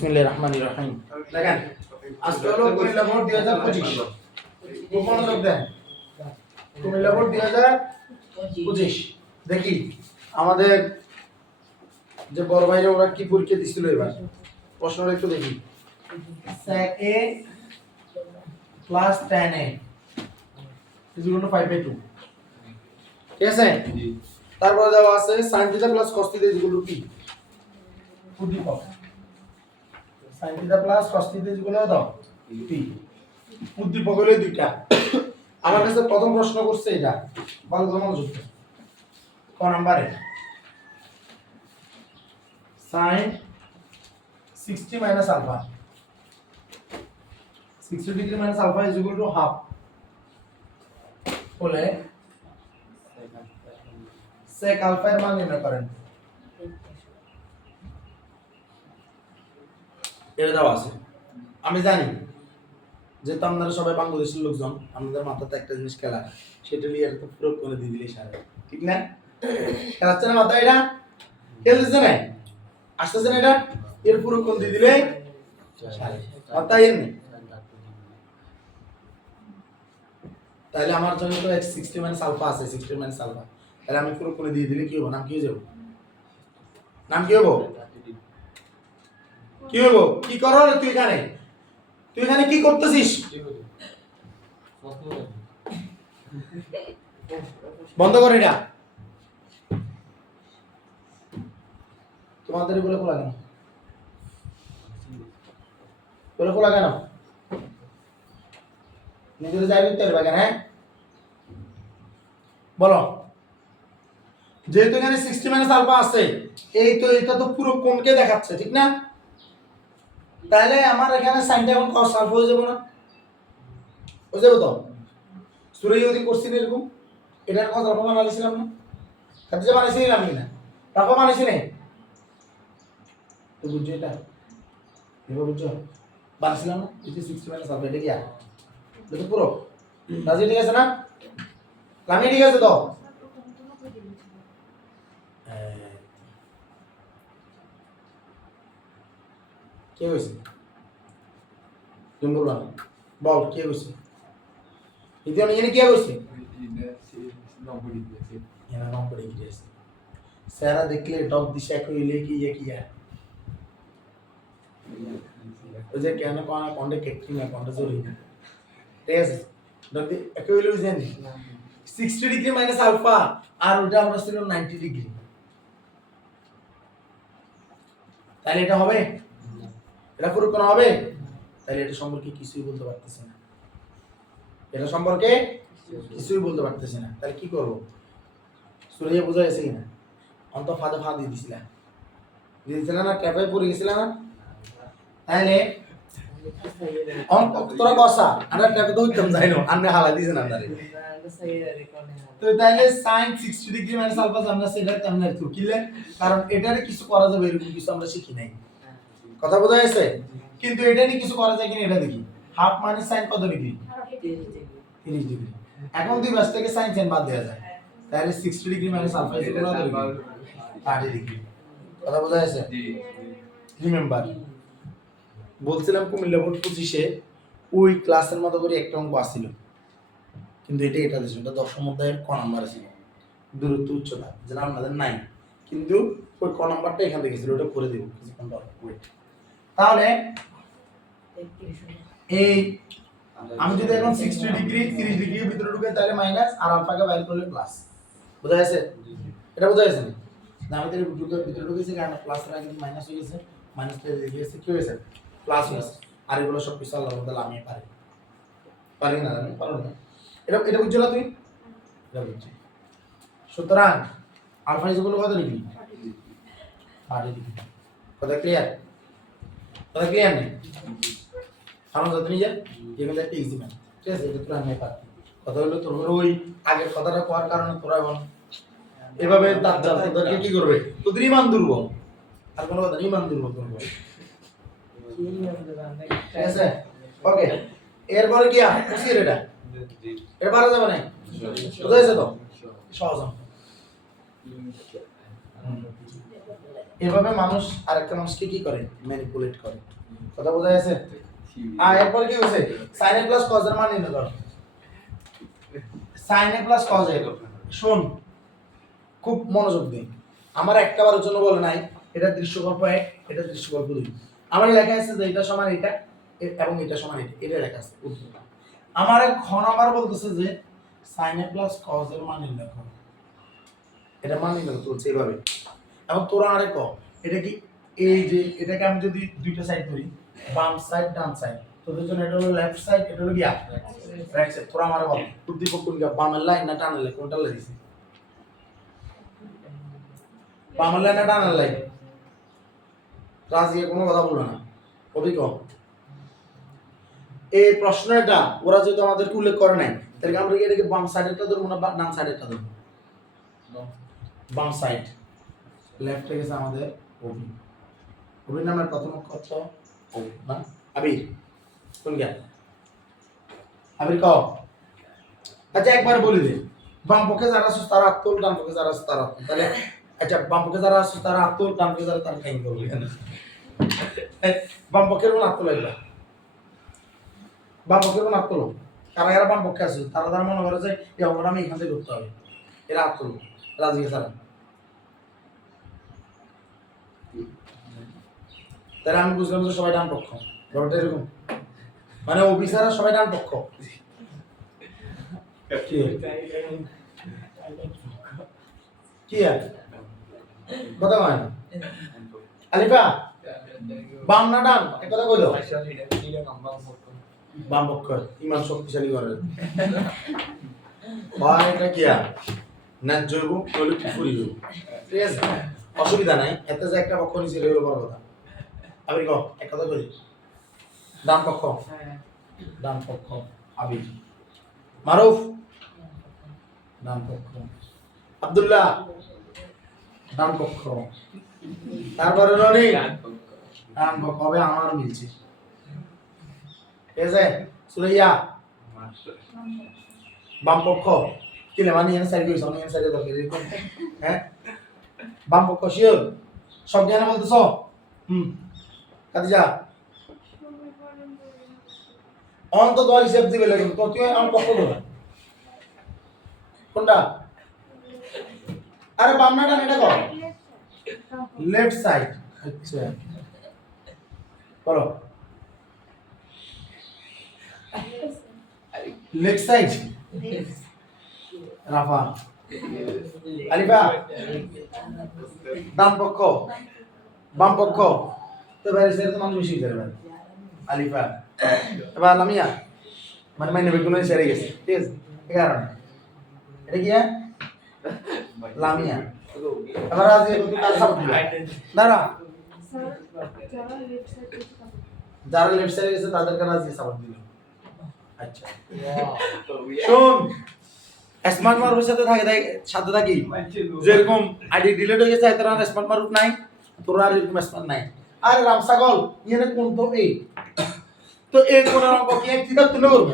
বিসমিল্লাহির রহমানির রহিম। দেখেন আজকে হলো কুমিল্লা বোর্ড 2025 মনোযোগ দেন। কুমিল্লা বোর্ড 2025 দেখি আমাদের যে বড় ভাইরা ওরা কি পরীক্ষা দিছিল এবার প্রশ্নটা একটু দেখি। sec a plus tan a is equal to 5/2 ঠিক আছে। তারপরে দেওয়া আছে sin θ plus cos θ is equal to p উদ্দীপক sin θ plus cos θ is equal to p উদ্দীপক হলো দুইটা। আমার কাছে প্রথম প্রশ্ন করছে এটা ভালো করে মনোযোগ দাও। ক নম্বরে sin 60 minus alpha 60 degree minus alpha is equal to half বলে sec alpha এর মান নির্ণয় করেন। এটা দেওয়া আছে। আমি জানি যে তো আপনারা সবাই বাংলাদেশের লোকজন, আমাদের মাথাতে একটা জিনিস খেলা, সেটা নিয়ে তো প্রয়োগ করে দিয়ে দিলেই সারা, ঠিক না? খেলাচ্ছে না মাথা, এটা খেলতেছে না, আসতেছে না, এটা এর প্রয়োগ করে দিয়ে দিলে মাথা এর নেই। তাহলে আমার জন্য তো 60 মাইনাস আলফা আছে, 60 মাইনাস আলফা, তাহলে আমি প্রয়োগ করে দিয়ে দিলে কি হবে? নাম কি হয়ে যাবে? নাম কি হবে? কি হবে? কি করো রে তুই এখানে? তুই এখানে কি করতেছিস? বন্ধ কর এটা। তোমাদের এগুলো খোলা কেন? এগুলো খোলা কেন? নিজের যাই দিতে পারবে কেন? হ্যাঁ বলো। যেহেতু এখানে 60 মাইনাস আলফা আছে, এই তো এটা তো পুরো কোণকে দেখাচ্ছে, ঠিক না? তাহলে আমার এখানে সাইনটা এখন cos আলফা হয়ে যাবে না? হয়ে যাবে তো? সুরাই যদি করছিস এরকম, এটার cos আলফা বানাইছিলাম না? কাজে যে বানাইছিলাম না? আলফা বানাইছি না? তো বুঝছো এটা? এবার বুঝছো? বানাইছিলাম না? এটা 60 মাইনাস আলফা, এটা কি আর? এটা পুরো রাজি, ঠিক আছে না? লামি ঠিক আছে তো? কে হয়েছে? তুমি বলবা না, বল কে হয়েছে? ইতিহাস এখানে কে হয়েছে? এরা নম্বর গিয়েছে সারা দেখলে ডগ দিশা কইলে কি ইয়ে কি আর ওই যে কেন কোন কোনটা কেটে না কোনটা জোরে ঠিক আছে। ডগ দি একই হইলো জানি 60 ডিগ্রি মাইনাস আলফা আর ওটা আমরা ছিল 90 ডিগ্রি, তাহলে এটা হবে? এটা পুরো কোন হবে? তাহলে এটা সম্পর্কে কিছুই বলতে পারতেছি না, এটা সম্পর্কে কিছুই বলতে পারতেছি না। তাহলে কি করব? সুরাইয়া বোঝা গেছে কিনা? অন্ত ফাদে ফা দিয়ে দিয়েছিল না, ট্যাপে পড়ে গেছিল না? তাহলে অন্ত তোরা কসা আমরা ট্যাপে তো উঠতাম যাই না, আপনি হালা দিয়েছেন আপনারে। তো তাহলে sin 60 ডিগ্রি মাইনাস আলফা আমরা সেটা কেমনে একটু কিলে, কারণ এটারে কিছু করা যাবে এরকম কিছু আমরা শিখি নাই, কথা বোঝা গেছে? কিন্তু এটা নিয়ে কিছু করা যায় কিনা এটা দেখি। হাফ মানে sin কত ডিগ্রি? 30 ডিগ্রি। এখন দুই পাশ থেকে sin চেন বাদ দেওয়া যায়, তাহলে 60 degree minus alpha is equal to 30 degree, কথা বোঝা গেছে? রিমেম্বার বলছিলাম কুমিল্লা বোর্ড 25 ওই ক্লাসের মতো করে একটা অঙ্ক আসছিল, কিন্তু এটা দিয়েছিল, এটা 10 অধ্যায়ের ক নাম্বার ছিল, দূরত্ব উচ্চতা, যেটা আপনাদের নাই, কিন্তু ওই ক নাম্বারটা এখান থেকে ছিল, ওটা করে দেব কিছুক্ষণ পর। ওয়েট, তাহলে এই আমি যদি এখন 60 ডিগ্রি 30 ডিগ্রির ভিতরে ঢুকে তাহলে মাইনাস আর আলফাকে বাইরে করলে প্লাস, বোঝা গেছে? এটা বোঝা গেছে না? আমি তো ভিতরে ঢুকেছি কারণ প্লাস এর আগে মাইনাস হয়ে গেছে, মাইনাসটা দিয়েছে কি হয়েছে? প্লাস হয়েছে। আর এগুলো সব কিছু আল্লাহর তাআলা আমি পারি না, আমি পারো না। এটা বুঝছো না তুমি? এটা বুঝছো। সুতরাং আলফা ইজ ইকুয়াল টু কত ডিগ্রি? 30 ডিগ্রি। কথা ক্লিয়ার? কথা ক্লিয়ার নেই? কারণ যত নিয়ে যা এগুলো একটা ইজি ম্যাথ, ঠিক আছে? এটা তোরা আমি পারি। কথা হলো তোর ওই আগের কথাটা কোয়ার কারণে তোরা এখন এভাবে তার তোদেরকে কি করবে? তোদের ঈমান দুর্বল, আর কোনো কথা ঈমান দুর্বল করবে, ঠিক আছে? ওকে, এরপরে কি আসছে এটা? এটা পারা যাবে না, বুঝা গেছে তো? সহজ। এভাবে মানুষ আরেকটা মানুষকে কি করে ম্যানিপুলেট করে কথা বোঝা যাচ্ছে এরপর কি হচ্ছে sin a প্লাস cos এর মান নির্ণয় করো sin a প্লাস cos এর শুন খুব মনোযোগ দিন আমার একটা বারের জন্য বলে নাই এটা দৃশ্যকল্প 1 এটা দৃশ্যকল্প 2 আমার লেখা আছে যে এটা সমান এটা এবং এটা সমান এটা লেখা আছে আমার খ নাম্বার বলতেছে যে sin a প্লাস cos এর মান নির্ণয় করো এটা মান নির্ণয় করতে বলছে এইভাবে এবং তোরা আরে ক এটা কি এই যে এটাকে আমি যদি দুইটা সাইড ধরি বাম সাইড ডান সাইড তোদের জন্য এটা হলো লেফট সাইড এটা হলো কি রাইট সাইড তোরা আমারে বল উদ্দীপক কোনটা বামের লাইন না ডানের লাইন কোনটা লাগিয়েছিস বামের লাইন না ডানের লাইন রাজিয়া কোনো কথা বললো না কবি কম এই প্রশ্নটা ওরা যেহেতু আমাদেরকে উল্লেখ করে নাই তাহলে আমরা এটাকে বাম সাইডেরটা ধরবো না ডান সাইডেরটা ধরবো বাম সাইড লেফটে গেছে আমাদের অভি অভির নামের প্রথম অক্ষর না আবির কোন জ্ঞান আবির ক আচ্ছা একবার বলি দে বাম পক্ষে যারা আছে তারা আত্মল ডান পক্ষে যারা আছে তারা আত্মল তাহলে আচ্ছা বাম পক্ষে যারা আছে তারা আত্মল ডান পক্ষে যারা তারা খাইন করবে বাম পক্ষের কোন আত্মল লাগবে বাম পক্ষের কোন আত্মল কারা কারা বাম পক্ষে আছে তারা তারা মনে করে যে এই অঙ্কটা আমি এখান থেকে করতে হবে এরা আত্মল রাজি স্যার তাহলে আমি বুঝলাম যে সবাই ডান পক্ষ ব্যাপারটা এরকম মানে অফিসাররা সবাই ডান পক্ষ কি কথা হয় আলিফা বাম না ডান এক কথা কইলো বাম পক্ষ ইমান শক্তিশালী করে ভাই এটা কি না জৈব কইলো কি করি ঠিক আছে অসুবিধা নাই এতে যে একটা পক্ষ নিচে হলো বড় কথা আবির কো এক কথা কই ডান পক্ষ ডান পক্ষ আবির মারুফ ডান পক্ষ আব্দুল্লাহ ডান পক্ষ তারপরে রনি ডান পক্ষ হবে আমার মিলছে ঠিক আছে সুরাইয়া বাম পক্ষ কি লে মানে এন সাইড কইছ আমি এন সাইডে দরকার এরকম হ্যাঁ বাম পক্ষ শিওর সব জানা বলতেছো কাদিজা অন্তত হিসাব দিবে লাগে তো তুই আমার পক্ষ ধর কোনটা আরে বাম না ডান এটা কর লেফট সাইড আচ্ছা বলো লেফট সাইড রাফা আলিফা ডান পক্ষ বাম পক্ষ তো বাইরে সেটা তো মানুষ বেশি করে ভাই আলিফা এবার লামিয়া মানে মাইনে বেগুন সেরে গেছে ঠিক আছে এই কারণে এটা কি লামিয়া এবার আজ একটু কাজ সাপ দিবা দাঁড়া যারা লেফট সাইডে গেছে তাদের কাছে আজ সাপোর্ট দিল আচ্ছা শুন স্মার্ট মারুফের সাথে থাকি যেরকম আইডি ডিলিট হয়ে গেছে এত স্মার্ট মারুফ নাই তোর আর এরকম স্মার্ট নাই আরে রাম ছাগল ইয়েনে কোন তো এই কোন অঙ্ক কি থিটা তুলে করব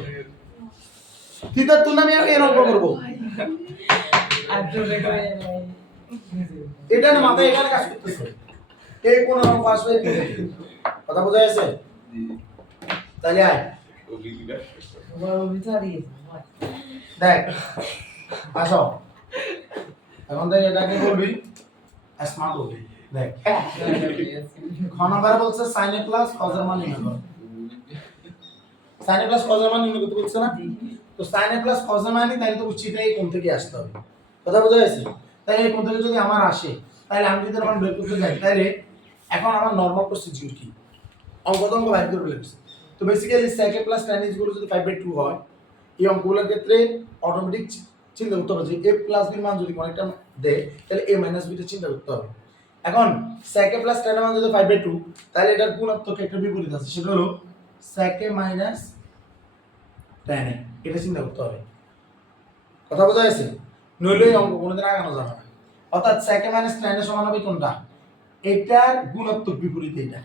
থিটা তুলে আমি এর অঙ্ক করব এটা না মাথায় এখানে কাজ করতেছে এই কোন অঙ্ক আসবে কথা বোঝা যাচ্ছে তাহলে আয় দেখ আসো এখন দেখ এটাকে বলবি স্মার্ট বলবি দেখ খ নাম্বারে বলছে sin a প্লাস cos এর মান নির্ণয় করো sin a প্লাস cos এর মান নির্ণয় করতে বলছে না তো sin a প্লাস cos এর মানে তাহলে তো উচিতই কোণ থেকে আসতে হবে কথা বোঝা যাচ্ছে তাহলে এই কোণ থেকে যদি আমার আসে তাহলে আমি যদি মান বের করতে যাই তাহলে এখন আমার নরমাল প্রসিডিউর কি অঙ্ক বাইর করে ফেলেছি তো basically sec a plus tan গুলো যদি 5/2 হয় এই অঙ্কগুলোর ক্ষেত্রে অটোমেটিক চিন্তা করতে হবে যে a প্লাস b মান যদি কোন একটা দেয় তাহলে a মাইনাস b টা চিন্তা করতে হবে এখন sec a প্লাস tan এর মান যদি 5/2 তাহলে এটার গুণাত্মক একটা বিপরীত আছে সেটা হলো sec a minus tan a এটা চিন্তা করতে হবে কথা বোঝা যাচ্ছে নইলে এই অঙ্ক কোনদিন আগানো যাবে না অর্থাৎ sec a minus tan a সমান হবে কোনটা এটার গুণাত্মক বিপরীত এটা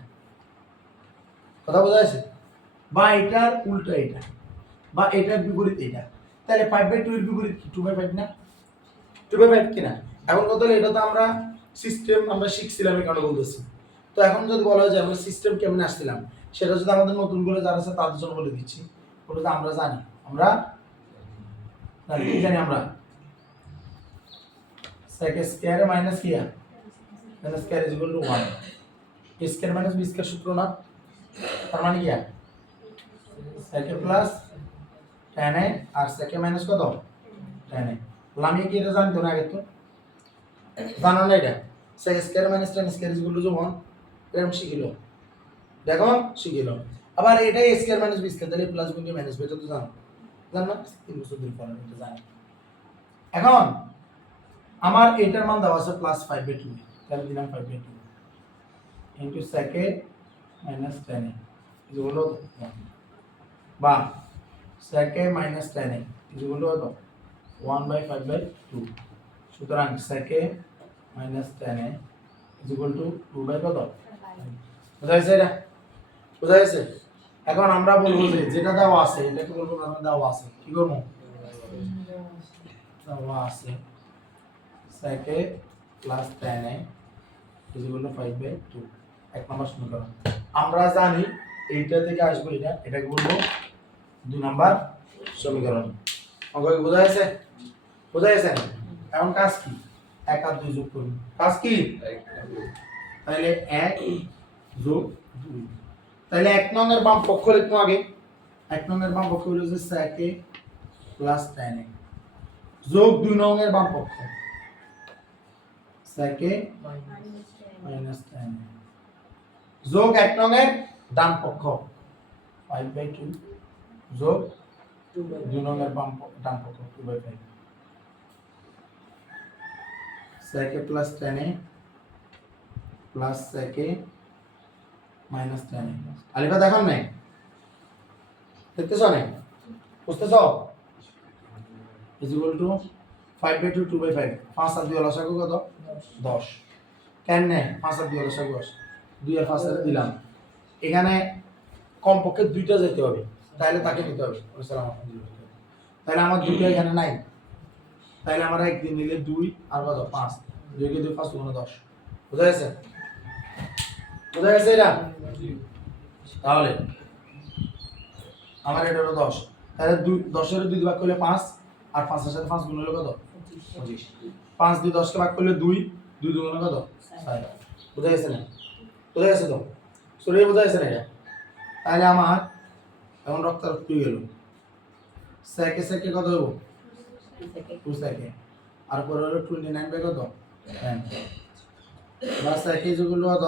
কথা বোঝা যাচ্ছে বা এটার উল্টা এটা বা এটার বিপরীত এটা তাহলে 5/2 এর বিপরীত কি 2/5 না 2/5 কিনা এখন কত হলো এটা তো আমরা সিস্টেম আমরা শিখছিলাম এই কারণে বলতেছি। তো এখন যদি বলা হয় যে আমরা সিস্টেম কেমনে আসছিলাম, সেটা যদি আমাদের নতুন করে যারা আছে তাদের জন্য বলে দিচ্ছি। ওটা তো আমরা জানি, আমরা কি জানি আমরা sec স্কয়ার মাইনাস কি মানে square is equal to 1, a square minus b square সূত্র না, তার মানে কি sec প্লাস tan a আর sec মাইনাস কত tan a। আমি কি এটা জানতো না আগে? তো জানো না এটা sec square minus tan square is equal to 1, এরকম শিখিলো, দেখো শিখিলো। আবার এটাই a square minus b square, তাহলে প্লাস গুণে মাইনাস b, এটা তো জানো, জানো না? 3 বছর ধরে পড়া এটা জানি। এখন আমার এটার মান দেওয়া আছে +5/2, তাহলে দিলাম 5/2 into sec a minus tan a is equal to 1, বা sec a minus tan a is equal two 1/5/2। সুতরাং sec a minus tan a is equal two 2/5। বুঝা গেছে এটা? বুঝা গেছে? এখন আমরা বলবো যে যেটা দেওয়া আছে এটাকে বলবো আমরা দেওয়া আছে, কি করব? দেওয়া আছে sec a plus tan a is equal two 5/2, এক নম্বর সমীকরণ। আমরা জানি এইটা থেকে আসবে এটা, এটাকে বলবো 2 নাম্বার সমীকরণ। অঙ্ক কি বোঝা গেছে? বোঝা গেছে? এখন কাজ কি? 1 আর 2 যোগ করুন। কাজ কি? তাহলে 1 যোগ 2, তাহলে 1 নং এর বাম পক্ষ লিখবো আগে। 1 নং এর বাম পক্ষ হলো যে sec a plus tan a যোগ 2 নং এর বাম পক্ষ sec a minus tan a যোগ 1 নং এর ডান পক্ষ 5/2 যোগ 2 নং এর ডান পক্ষ 2/5 sec a plus tan a plus sec a minus tan a। Alifa দেখুন নাই? দেখতেছ না? বুঝতেছ? ইজ ইকুয়াল টু 5/2 2/5, 5 আর 2 লসাগু কত? 10। কেন নেই 5 আর 2 লসাগু 10, 2 আর 5 এর দিলাম। এখানে কমপক্ষে দুইটা যেতে হবে, তাহলে তাকে নিতে হবে। তাহলে আমার দুইটা এখানে নাই, তাহলে আমরা একদিন নিলে 2 আর কত 5, 2 কে 2 5 গুণ 10। বুঝা গেছে? বুঝা গেছে এটা? তাহলে আমার এটা হলো 10, তাহলে 10 এর 2 ভাগ করলে 5 আর 5 এর সাথে 5 গুণ হলো কত? 25। 5 দিয়ে 10 কে ভাগ করলে 2, 2 গুণ কত? 6। বুঝা গেছে না? বুঝা গেছে তো? সরি বুঝা গেছে না এটা? তাহলে আমার এখন রক্তারক্ত হয়ে গেল। sec a sec a কত হলো? 2 sec a, আর পরে হলো 29/কত? 10, বা sec a যেগুলো কত?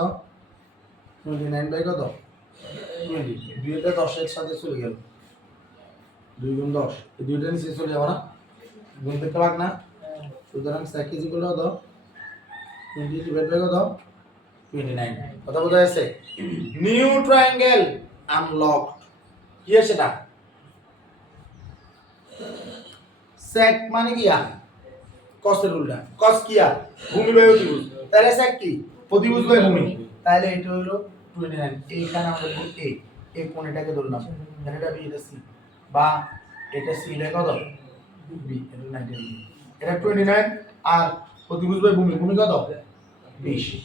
29/কত? 20। দুইটা 10 এর সাথে চলে গেল, 2 গুণ 10, এই দুইটা নিচে চলে যাবে না? গুণ করতে পারবে না? সুতরাং sec a যেগুলো কত? 20/কত? 29। কথা বোঝা যাচ্ছে? New triangle unlocked. কি আছে সেটা? sec মানে কি cos এর উল্টা। cos কি ভূমি বাই অতিভুজ, তাহলে sec কি? অতিভুজ বাই ভূমি, তাহলে এটা হলো 29। এইখানে আমরা বলবো এই কোণটাকে ধরলাম, মানে এটা b এটা c, বা এটা c এটা কত? b, এটা 90 ডিগ্রি। এটা 29 আর অতিভুজ বাই ভূমি, ভূমি কত? 20।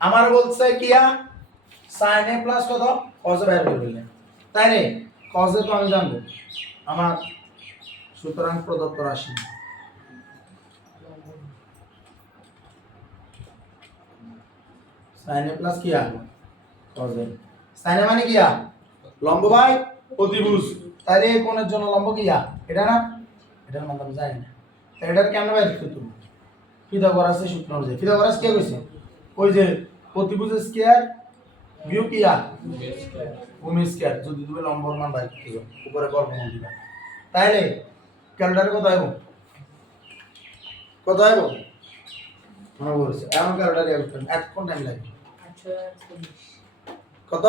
আমার বলছে কি sin a প্লাস কত? cos a বের করে দিলেন, তাইলে cos a তো আমি জানবো আমার, সুতরাং প্রদত্ত রাশি sin a প্লাস কি cos a। sin a মানে কি লম্ব বাই অতিভুজ, তাহলে এই কোণের জন্য লম্ব কি এটা না? এটার মান আমি জানি না, তাহলে এটার কেমনে বের করতে হবে? পিথাগোরাসের সূত্র অনুযায়ী। পিথাগোরাস কি কইছে? ওই যে অতিভুজের স্কয়ার বিয়োগ কি ভূমি স্কয়ার, যদি তুমি লম্বর মান বাইর করতে যাও উপরে বর্গমূল দিবা, তাহলে ক্যালকুলেটর কত আইবো? কত আইবো? মনে বলছে এমন ক্যালকুলেটর ইউজ করেন, এতক্ষণ টাইম লাগবে। কত?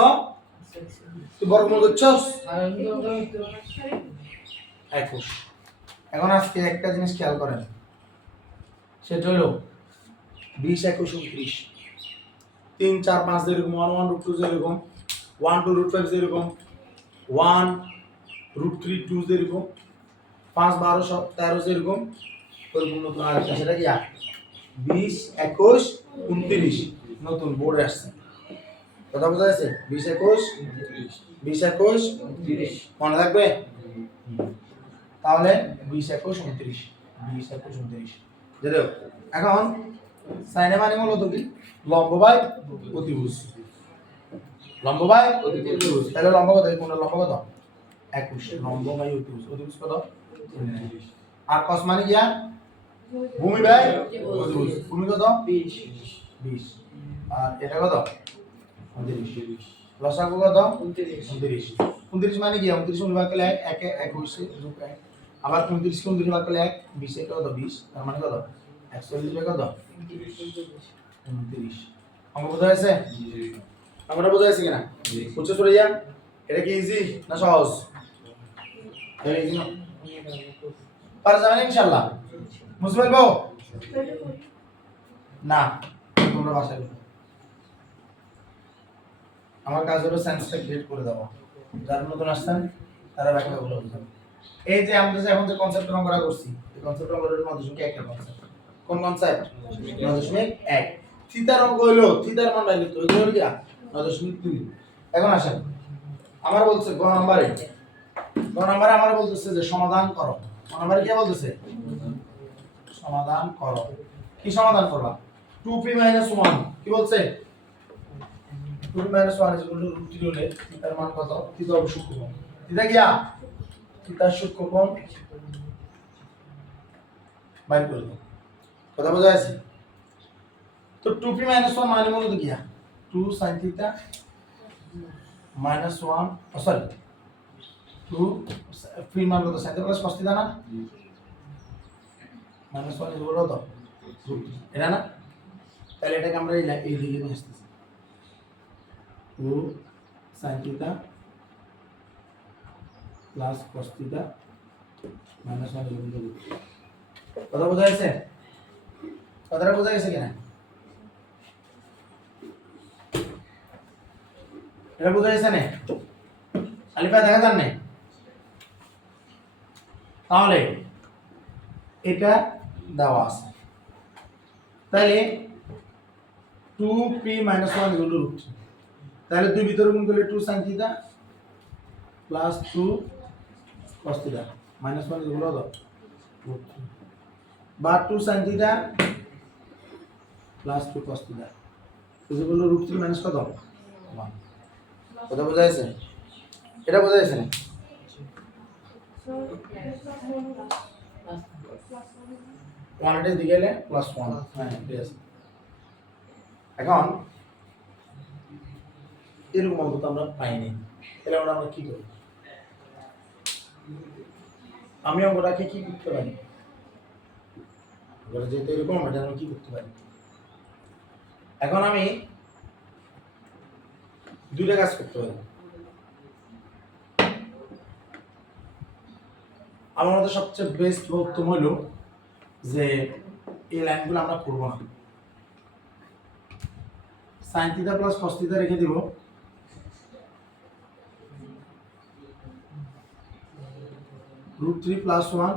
তুই বর্গমূল করছস? 21। এখন আজকে একটা জিনিস খেয়াল করেন, সেটা হলো 20 21 29, 3 4 5 যেরকম 1 1 √2 যেরকম, 1 2 √5 যেরকম, 1 √3 2 যেরকম, 5 12 13 যেরকম, ওরকম নতুন আরেকটা, সেটা কি 20 21 29 নতুন বোর্ডে আসছে কথা বোঝা যাচ্ছে 20 21 20 21 29 মনে থাকবে তাহলে 20 21 29 20 21 29 যেটা এখন সাইনে মানে মূলত কি লম্ব বাই অতিভুজ লম্ব বাই অতিভুজ তাহলে লম্ব কত কোনটা লম্ব কত 21 লম্ব বাই অতিভুজ অতিভুজ কত 29 আর cos মানে কি ভূমি বাই অতিভুজ ভূমি কত 20 আর এটা কত 29 লসাগু কত 29 29 মানে কি 29 গুণ ভাগ করলে 1 21 যোগ 1 আবার 29 কে 29 ভাগ করলে 1 20 এটা কত 20 তার মানে কত 41 কত 29 অঙ্ক বোঝা গেছে আমরা বোঝা গেছে কিনা বুঝতে চলে যান এটা কি ইজি না সহজ এটা ইজি না পারা যাবে না ইনশাআল্লাহ বুঝতে পারবো না তোমরা বাসায় আমার কাজ হলো সেন্সটা ক্রিয়েট করে দেওয়া যারা নতুন আসছেন তারা ব্যাখ্যাগুলো বুঝবেন এই যে আমরা যে এখন যে কনসেপ্ট আমরা করছি এই কনসেপ্ট আমরা 9.1 এর কনসেপ্ট কোন কনসেপ্ট 9.1 থিটার অঙ্ক হলো থিটার মান বাইরে তো এগুলো কি 9.2 এখন আসেন আমার বলছে গ নম্বরে আমার বলতেছে যে সমাধান করো গ নম্বরে কি বলতেছে সমাধান করো কি সমাধান করবা 2p 1 কি বলছে 2p 1 is equal to root 3 হলে থিটার মান কত থিটা হবে সূক্ষ্মকোণ থিটা কিয়া থিটার সূক্ষ্মকোণ বাইর করে দাও কথা বোঝা যাচ্ছে তো 2p 1 মানে মূলত কিয়া 2 sin theta minus 1 sorry 2 p মান কত sin theta plus cos theta না minus 1 is equal to এটা না তাহলে এটাকে আমরা এই দিকে নিয়ে আসতেছি 2 sin theta plus cos theta minus 1 is equal to কথা বোঝা যাচ্ছে কথাটা বোঝা গেছে কিনা এটা বোঝা যাচ্ছে না আলিফা দেখা যান না তাহলে এটা দেওয়া আছে তাহলে 2p 1 equal to root তাহলে দুই ভিতরে গুণ করলে 2 sin theta plus 2 cos theta minus 1 is equal to root বা 2 sin theta plus 2 cos theta is equal to root 3 minus কত 1 কথা বোঝা যাচ্ছে এটা বোঝা যাচ্ছে না ওয়ানের দিকে গেলে প্লাস 1 হ্যাঁ ঠিক আছে এখন এরকম অঙ্ক তো আমরা পাইনি তাহলে আমরা কি করব আমি অঙ্কটাকে কি করতে পারি এবারে যেহেতু এরকম এটা আমি কি করতে পারি এখন আমি দুইটা কাজ করতে পারি আমার মতে সবচেয়ে বেস্ট বা উত্তম হলো যে এই লাইনগুলো আমরা করব না sin θ প্লাস cos θ রেখে দিব √3 plus 1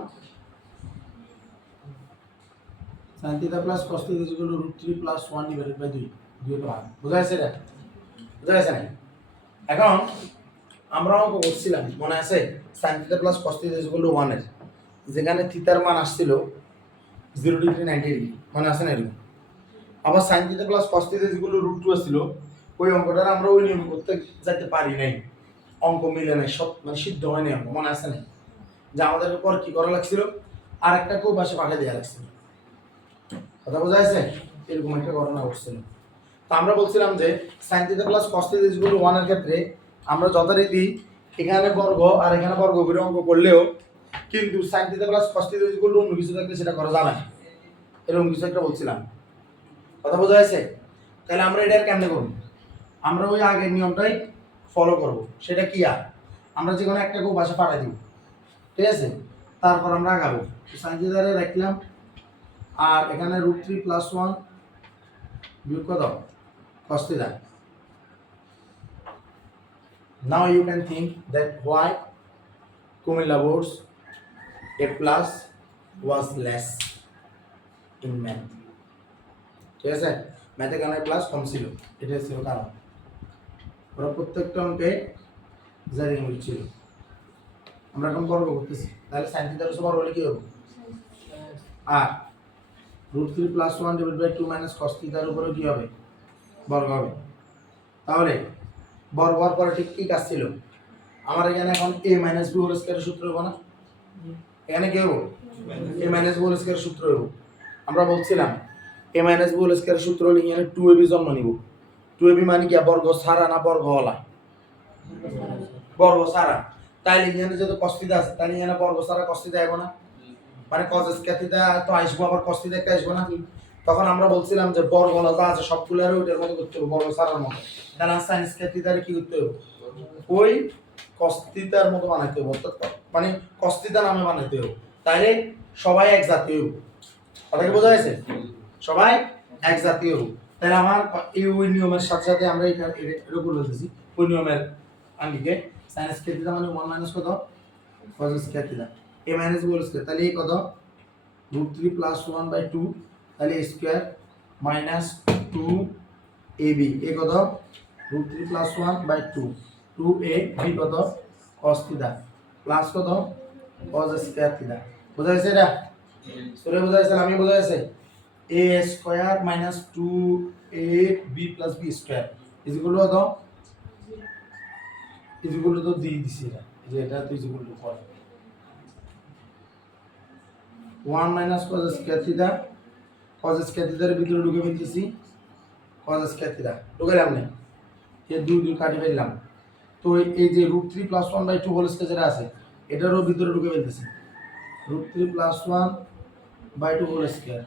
sin θ plus cos θ √3 plus 1 divided by 2 2 তো ভাগ বুঝা গেছে এটা বুঝা গেছে না এখন আমরা অঙ্ক করছিলাম মনে আছে sin θ প্লাস cos θ 1 এর যেখানে থিটার মান আসছিল 0 ডিগ্রি 90 ডিগ্রি মনে আছে না এরকম আবার sin θ প্লাস cos θ √2 আসছিল ওই অঙ্কটা আমরা ওই নিয়ম করতে যেতে পারি নাই অঙ্ক মিলে নাই সব মানে সিদ্ধ হয় নাই অঙ্ক মনে আছে না যে আমাদের পর কি করা লাগছিল আরেকটা কেউ পাশে পাঠিয়ে দেওয়া লাগছিল কথা বোঝা যাচ্ছে এরকম একটা ঘটনা ঘটছিল তো আমরা বলছিলাম যে sin θ প্লাস cos θ 1 এর ক্ষেত্রে আমরা যথারীতি এখানে বর্গ আর এখানে বর্গ করে অঙ্ক করলেও কিন্তু sin θ প্লাস cos θ অন্য কিছু থাকলে সেটা করা যাবে না এরকম কিছু একটা বলছিলাম কথা বোঝা যাচ্ছে তাহলে আমরা এটা কেমনে করব আমরা ওই আগের নিয়মটাই ফলো করব সেটা কি আর আমরা যে কোনো একটা কেউ পাশে পাঠিয়ে দিব ঠিক আছে তারপর আমরা আগাবো sin θ রাখলাম আর এখানে √3 প্লাস 1 বিয়োগ কত cos θ now you can think that why Kumilla boards a plus was less in math ঠিক আছে, ম্যাথে কেন ক্লাস কম ছিল, এটা ছিল কারণ ওরা প্রত্যেকটা অঙ্কে জারি ছিল। আমরা এখন বর্গ করতেছি, তাহলে sin থিটার বর্গ হলে কি হবে, আর √3 + 1 / 2 - cos থিটার উপরে কি হবে, বর্গ হবে। তাহলে বর্গ হওয়ার পরে ঠিক কি কাজ ছিল, আমার এখানে এখন a - b হোল স্কয়ারের সূত্র হবে না, এখানে কি হবে, a - b হোল স্কয়ারের সূত্র হবে। আমরা বলছিলাম a - b হোল স্কয়ারের সূত্র হলে এখানে 2ab জন্ম নিব। 2ab মানে কি, বর্গ ছাড়া না বর্গওয়ালা, বর্গ ছাড়া। তাইলে এখানে যদি cos থিটা আছে, তাহলে এখানে বর্গ ছাড়া cos থিটা আইব না, মানে cos স্কয়ার থিটা তো আসবো, আবার cos থিটা একটা আসবো না। তখন আমরা বলছিলাম যে বর্গওয়ালা যা আছে সবগুলোর ওইটার মতো করতে হবে, বর্গ ছাড়ার মতো। তাহলে sin স্কয়ার থিটার কি করতে হবে, ওই cos থিটার মতো বানাইতে হবে, অর্থাৎ মানে cos থিটা নামে বানাইতে হবে। তাইলে সবাই এক জাতীয়, কথা কি বোঝা গেছে, সবাই এক জাতীয়। তাহলে আমার এই ওই নিয়মের সাথে সাথে আমরা এটা বলে দিয়েছি, ওই নিয়মের আঙ্গিকে sin স্কয়ার থিটা মানে 1 - কত, cos square theta, a - b whole square, তাহলে এই কত, √3 + 1/2, তাহলে a স্কয়ার মাইনাস 2ab, এ কত, √3 + 1/2, 2ab কত, cos থিটা প্লাস কত, cos স্কয়ার থিটা। বোঝা গেছে এটা, সরে বোঝা গেছে, আমি বোঝা গেছে, a square minus 2ab + b square equal কত, ইকুয়াল তো দিয়ে দিছি এটা, যে এটা তো equal to 1 - cos square theta, cos square থিটার ভিতরে ঢুকে ফেলতেছি, cos স্কয়ার থিটা ঢুকাইলাম না, এই দুই দুই কাটি ফেললাম। তো এই যে √3 + 1/2 হোল স্কয়ার যেটা আছে, এটারও ভিতরে ঢুকে ফেলতেছি, √3 + 1/2 হোল স্কয়ার,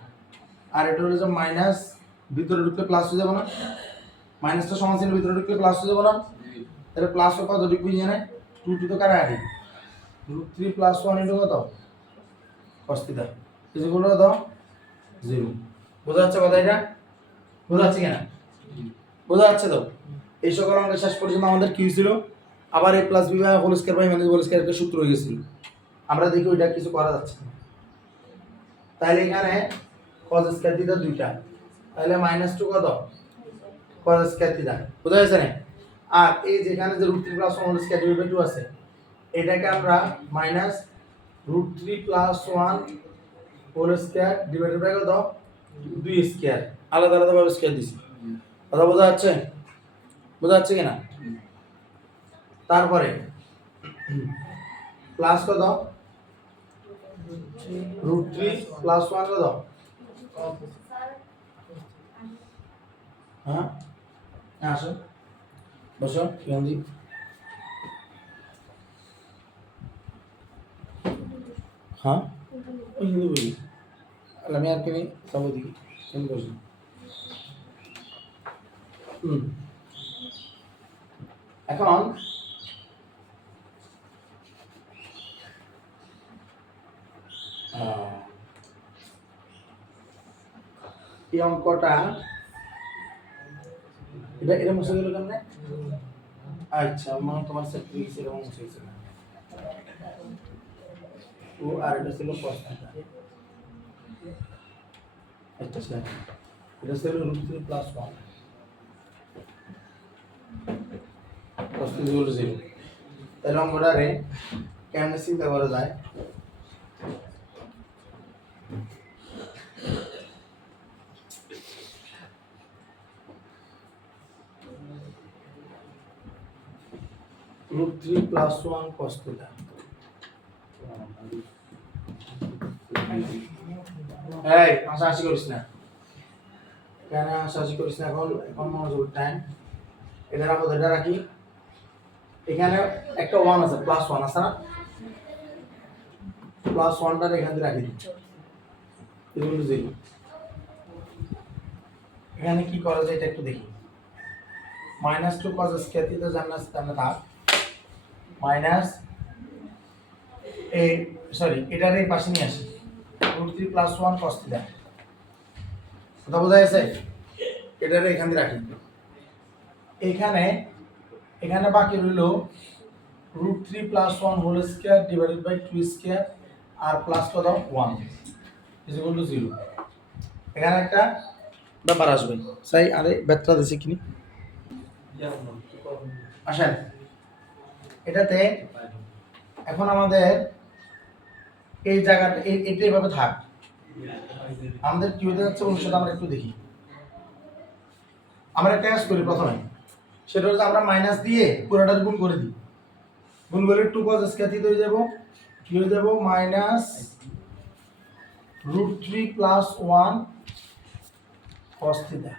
আর এটা হলো যে মাইনাস, ভিতরে ঢুকলে প্লাস হয়ে যাবে না, মাইনাসটা সমান চিহ্ন ভিতরে ঢুকলে প্লাস হয়ে যাবে না, তাহলে প্লাস কত ঢুকবে জানে, 2 টু তো কাটাকাটি, √3 + 1 ইনটু কত, cos থিটা ইকুয়াল কত, 0। বোঝা যাচ্ছে কথা, এটা বোঝা যাচ্ছে কিনা, বোঝা যাচ্ছে তো। এই সকল অঙ্কের শেষ পর্যন্ত আমাদের কি ছিল, আবার a + b whole square by whole square একটা সূত্র হয়ে গেছিল। আমরা দেখি ওইটা কিছু করা যাচ্ছে না। তাহলে এখানে cos স্কয়ার থিটা দুইটা, তাহলে -2 কত, cos স্কয়ার থিটা, বোঝা যাচ্ছে না। আর এই যেখানে যে √3 + 1 হোল স্কয়ার / 2 আছে, এটাকে আমরা -√3 + 1 হোল স্কয়ার / কত, 2 স্কয়ার, আলাদা আলাদা ভাবে স্কয়ার দিছি। কথা বোঝা যাচ্ছে, বোঝা যাচ্ছে কিনা। তারপরে প্লাস কত, √3 + 1 কত, হ্যাঁ আসো বসো কেন্দ্রিক, হ্যাঁ ওই হিন্দু বলি, আমি আর কেন সব দিকে কেন বসি, এখন এই অঙ্কটা এটা এটা মুছে গেল কেন, আচ্ছা মানে তোমার সার্টিফিকেট এরকম মুছে গেছে না, ও আর এটা ছিল cos থিটা, আচ্ছা স্যার এটা ছিল √3 + 1 cos থিটা ইকুয়াল টু 0। তাহলে অঙ্কটারে কেমনে চিন্তা করা যায়, √3 + 1 cos থিটা, এই হাসাহাসি করিস না, কেন হাসাহাসি করিস না, এখন এখন মনোযোগ টাইম, এটা রাখো, এটা রাখি, এখানে একটা 1 আছে, +1 আছে না, +1টা এখান থেকে রাখি দিই, ইকুয়াল টু 0। এখানে কি করা যায় এটা একটু দেখি, -2 cos স্কয়ার থিটা জানা আছে, আমরা থাক মাইনাস এই সরি এটার এই পাশে নিয়ে আসি, √3 + 1 cos থিটা, কথা বোঝা গেছে, এটারে এখানে রাখি, এখানে এখানে বাকি রইল √3 + 1 হোল স্কয়ার / 2 স্কয়ার আর প্লাস কত 1 ইকুয়াল টু 0। এখানে একটা ব্যাপার আসবে। তাই আরে ব্যথা দিছে কিনি আসেন এটাতে এখন আমাদের এই জায়গাটা এটা এভাবে থাক, আমাদের কি হতে যাচ্ছে ভবিষ্যতে আমরা একটু দেখি। আমরা একটা কাজ করি প্রথমে, সেটা হচ্ছে আমরা মাইনাস দিয়ে পুরোটার গুণ করে দিই। গুণ করে 2 cos স্কয়ার থিটা হয়ে যাব, কি হয়ে যাব মাইনাস √3 প্লাস 1 cos থিটা।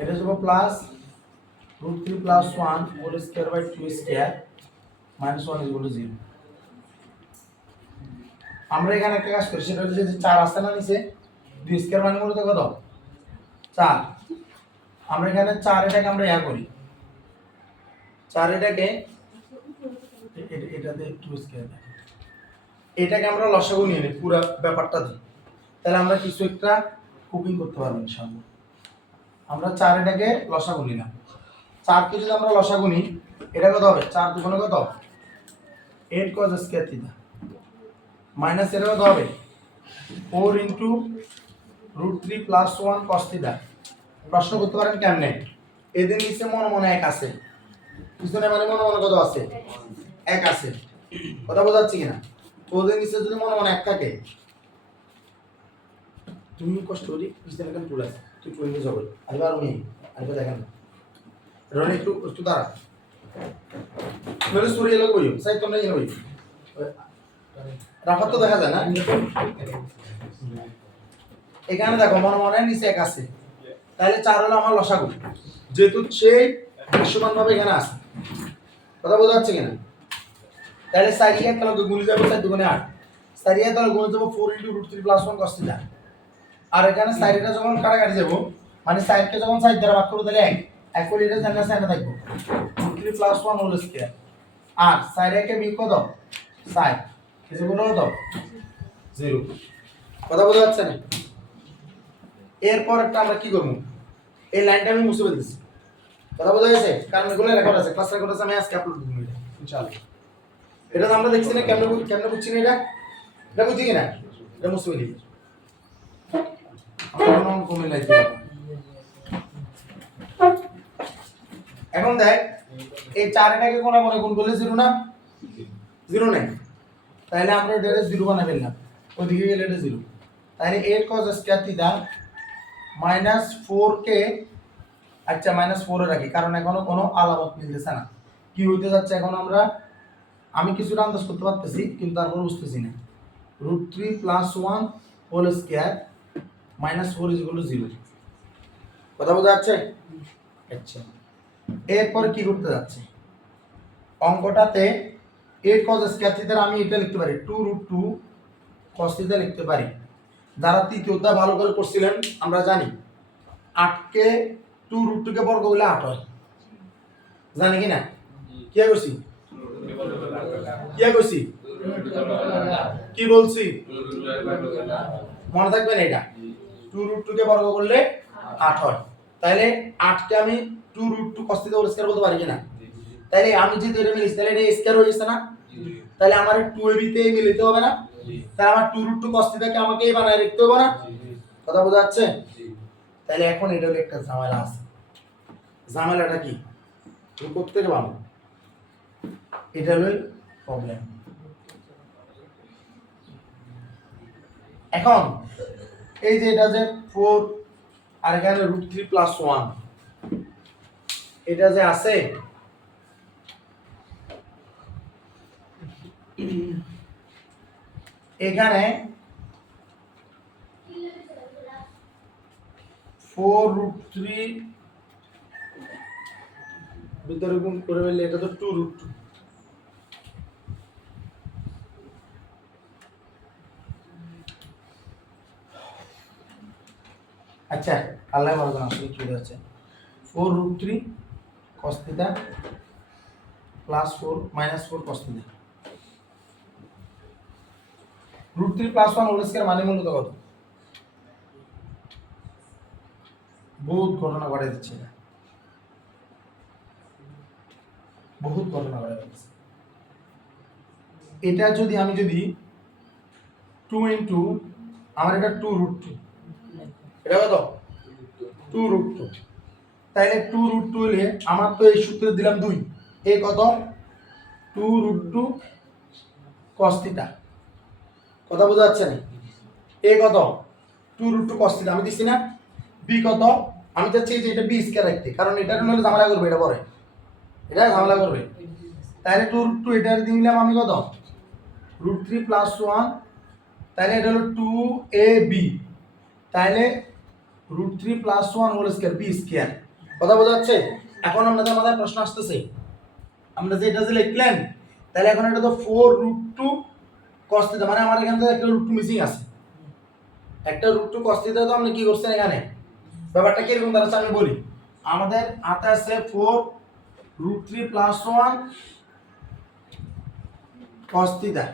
এটা যাব plus √3 plus 1 whole square by 2 square minus 1 equal to 0। আমরা এখানে একটা কাজ করি, সেটা হচ্ছে যে 4 আছে না নিচে, 2 স্কয়ার মানে মূলত কত 4। আমরা এখানে 4 এটাকে আমরা ইয়া করি, 4 এটাকে এটাতে 2 স্কয়ার, এটাকে আমরা লসাগু নিয়ে নিই পুরো ব্যাপারটা দিই, তাহলে আমরা কিছু একটা কুকিং করতে পারবো ইনশাআল্লাহ। আমরা 4 এটাকে লসাগু নিলাম, 4 কে যদি আমরা লসাগু নিই এটা কত হবে 4 দুগুণে কত 8 cos স্কয়ার থিটা মাইনাস এটা কত হবে 4 ইনটু √3 প্লাস 1 cos থিটা। প্রশ্ন করতে পারেন কেমনে, এদের নিচে মনে মনে 1 আছে, পিছনে মানে মনে মনে কত আছে 1 আছে, কথা বোঝা যাচ্ছে কিনা। তো ওদের নিচে যদি মনে মনে 1 থাকে, তুমি কষ্ট করি পিছনে কেন তুলে আছে, তুই চলে যাবে আরেবার উনি আরেবার দেখেন না রনি একটু একটু দাঁড়া নলে সরিয়ে লোক বইও সাই তোমরা ইয়ে বই রাফাত তো দেখা যায় না। এখানে দেখো মনে মনে নিচে 1 আছে, তাহলে 4 হলো আমার লসাগু, যেহেতু সেই দৃশ্যমান ভাবে এখানে আছে, কথা বোঝা যাচ্ছে কিনা। তাহলে 4 কে তাহলে গুণ যাবে 4 দুগুণে 8, 4 কে তাহলে গুণ যাবে 4 ইনটু √3 প্লাস 1 cos থিটা। আর এখানে 4 এটা যখন কাটাকাটি যাব মানে 4 কে যখন 4 দ্বারা ভাগ করব তাহলে 1 1 করে এটা জানা সাইডে থাকবে √3 প্লাস 1 হোল স্কয়ার, আর 4 কে বিয়োগ কত 4 কিছু বলো কত 0, কথা বোঝা যাচ্ছে না। এরপর একটা আমরা কি করব, এই লাইনটা আমি মুছে ফেলতেছি, কথা বোঝা যাচ্ছে, কারণ এগুলো রেকর্ড আছে, ক্লাস রেকর্ড আছে, আমি আজকে আপলোড করব এটা ইনশাআল্লাহ। এটা তো আমরা দেখছি না কেমনে কেমনে বুঝছি না, এটা বুঝছি কিনা, এটা মুছে ফেলি আমরা কমে লাগবে। এখন দেখ এই 4 এটাকে কোনা কোনা গুণ করলে 0 না 0 নাই, তাহলে আমরা এটাকে 0 বানাই ফেললাম, ওইদিকে গেলে এটা 0, তাহলে 8 cos স্কয়ার থিটা মাইনাস 4 কে, আচ্ছা মাইনাস 4 এ রাখি কারণ এখনো কোনো আলামত মিলতেছে না কি হইতে যাচ্ছে। এখন আমরা আমি কিছুটা আন্দাজ করতে পারতেছি কিন্তু তারপর বুঝতেছি না। √3 plus 1 whole square minus 4 is equal to 0, কথা বোঝা যাচ্ছে। আচ্ছা এরপর কি করতে যাচ্ছে, অঙ্কটাতে 8 cos স্কয়ার থিটা আমি এটা লিখতে পারি 2√2 cos থিটা লিখতে পারি। যারা তৃতীয় অধ্যায় ভালো করে করছিলেন আমরা জানি 8 কে 2√2 কে বর্গ করলে 8 হয়, জানি কি না, কি করছি কি করছি কি বলছি মনে থাকবে না, এটা 2√2 কে বর্গ করলে 8 হয়, তাহলে 8 কে আমি 2√2 cos থিটা হোল স্কয়ার বলতে পারি কিনা, তাহলে আমি যদি এটা মিলিস তাহলে এটা স্কয়ার হয়ে যাচ্ছে না, তাহলে আমার 2ab তে মিলাতে হবে না, তাহলে আমার 2√2 cos থিটা কে আমাকে এই বানায় লিখতে হবে না, কথা বোঝা যাচ্ছে। তাহলে এখন এটা হলো একটা ঝামেলা আছে, ঝামেলাটা কি তুমি করতে পারো, এটা হলো প্রবলেম। এখন এই যে এটা যে 4 আর এখানে √3 প্লাস 1 এটা যে আছে, এখানে 4√3 ভিতরে গুণ করে ফেললে এটা তো 2√2, আচ্ছা আল্লাহ ভালো জানে আসলে কি হচ্ছে। 4√3 cos theta plus 4 minus 4 cos theta, √3 plus 1 whole square মানে মূলত কত, বহুত ঘটনা ঘটে দিচ্ছে, বহুত ঘটনা ঘটে দিচ্ছে। এটা যদি আমি যদি 2 ইনটু আমার এটা 2√2 এটা কত 2√2। তাহলে 2√2 হলে আমার তো এই সূত্রে দিলাম 2, এ কত 2√2 cos থিটা। কথা বোঝা যাচ্ছে না? এ কত 2√2 cos থিটা আমি দিছি না। বি কত, আমি চাচ্ছি যে এটা বি স্কয়ার রাখতে, কারণ এটা হলে ঝামেলা করবে, এটা পরে এটা ঝামেলা করবে। তাহলে 2√2 এটা দিলাম আমি কত √3 + 1, তাহলে এটা হলো 2ab, তাহলে √3 + 1 হোল স্কয়ার বি স্কয়ার। কথা বোঝা যাচ্ছে? এখন আপনাদের মাথায় প্রশ্ন আসতেছে, আমরা যে এটা যে লিখলেন, তাহলে এখন এটা তো 4√2 cos থিটা, মানে আমার এখান থেকে একটা √2 মিসিং আছে, একটা √2 cos থিটা। তো আপনি কি করছেন এখানে, ব্যাপারটা কি এরকম দাঁড়াচ্ছে আমি বলি। আমাদের হাতে আছে 4√3 + 1 cos থিটা।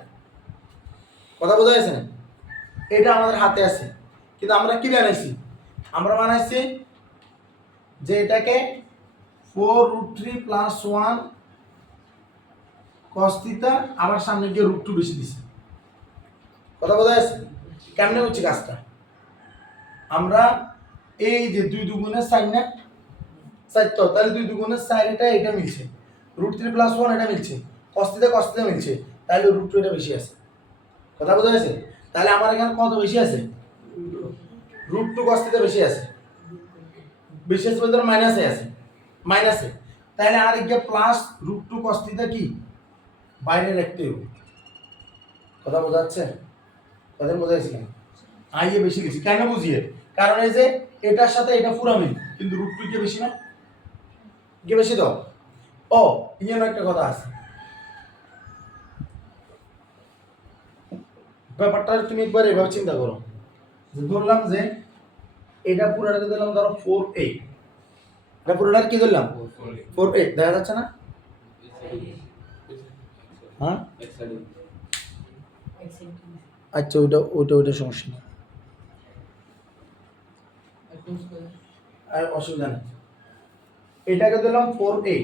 কথা বোঝা যাচ্ছে না? এটা আমাদের হাতে আছে, কিন্তু আমরা কি বানাইছি, আমরা বানাইছি যে এটাকে 4√3 + 1 cos থিটা, আবার সামনে গিয়ে √2 বেশি দিছি। কথা বোঝা যাচ্ছে? কেমনে হচ্ছে কাজটা, আমরা এই যে 2 দুগুণের 4 না, 4 তো, তাহলে 2 দুগুণের 4 এটা মিলছে, √3 + 1 এটা মিলছে, cos থিটা মিলছে, তাহলে √2 এটা বেশি আছে। কথা বোঝা যাচ্ছে? তাহলে আমার এখানে কত বেশি আছে, √2 cos থিটা বেশি আছে, বেশি আছে বলতে মাইনাসে আছে, মাইনাসে। তাহলে আর এক প্লাস √2 cos থিটা কি বাইরে রাখতে হবে। কথা বোঝা যাচ্ছে? কথা বোঝা যাচ্ছে কেন আইয়ে বেশি লিখছি, কেন বুঝিয়ে, কারণ এই যে এটার সাথে এটা পুরো মিল, কিন্তু √2 কে বেশি না, কে বেশি দাও। ও ইয়েন একটা কথা আছে, ব্যাপারটা তুমি একবার এভাবে চিন্তা করো, যে ধরলাম যে এটা পুরোটাকে দিলাম ধরো 4a, এটা পুরোটার কি ধরলাম 4a, দেখা যাচ্ছে না? হ্যাঁ আচ্ছা, ওইটা সমস্যা নেই, আর অসুবিধা নেই। এটাকে দিলাম 4a,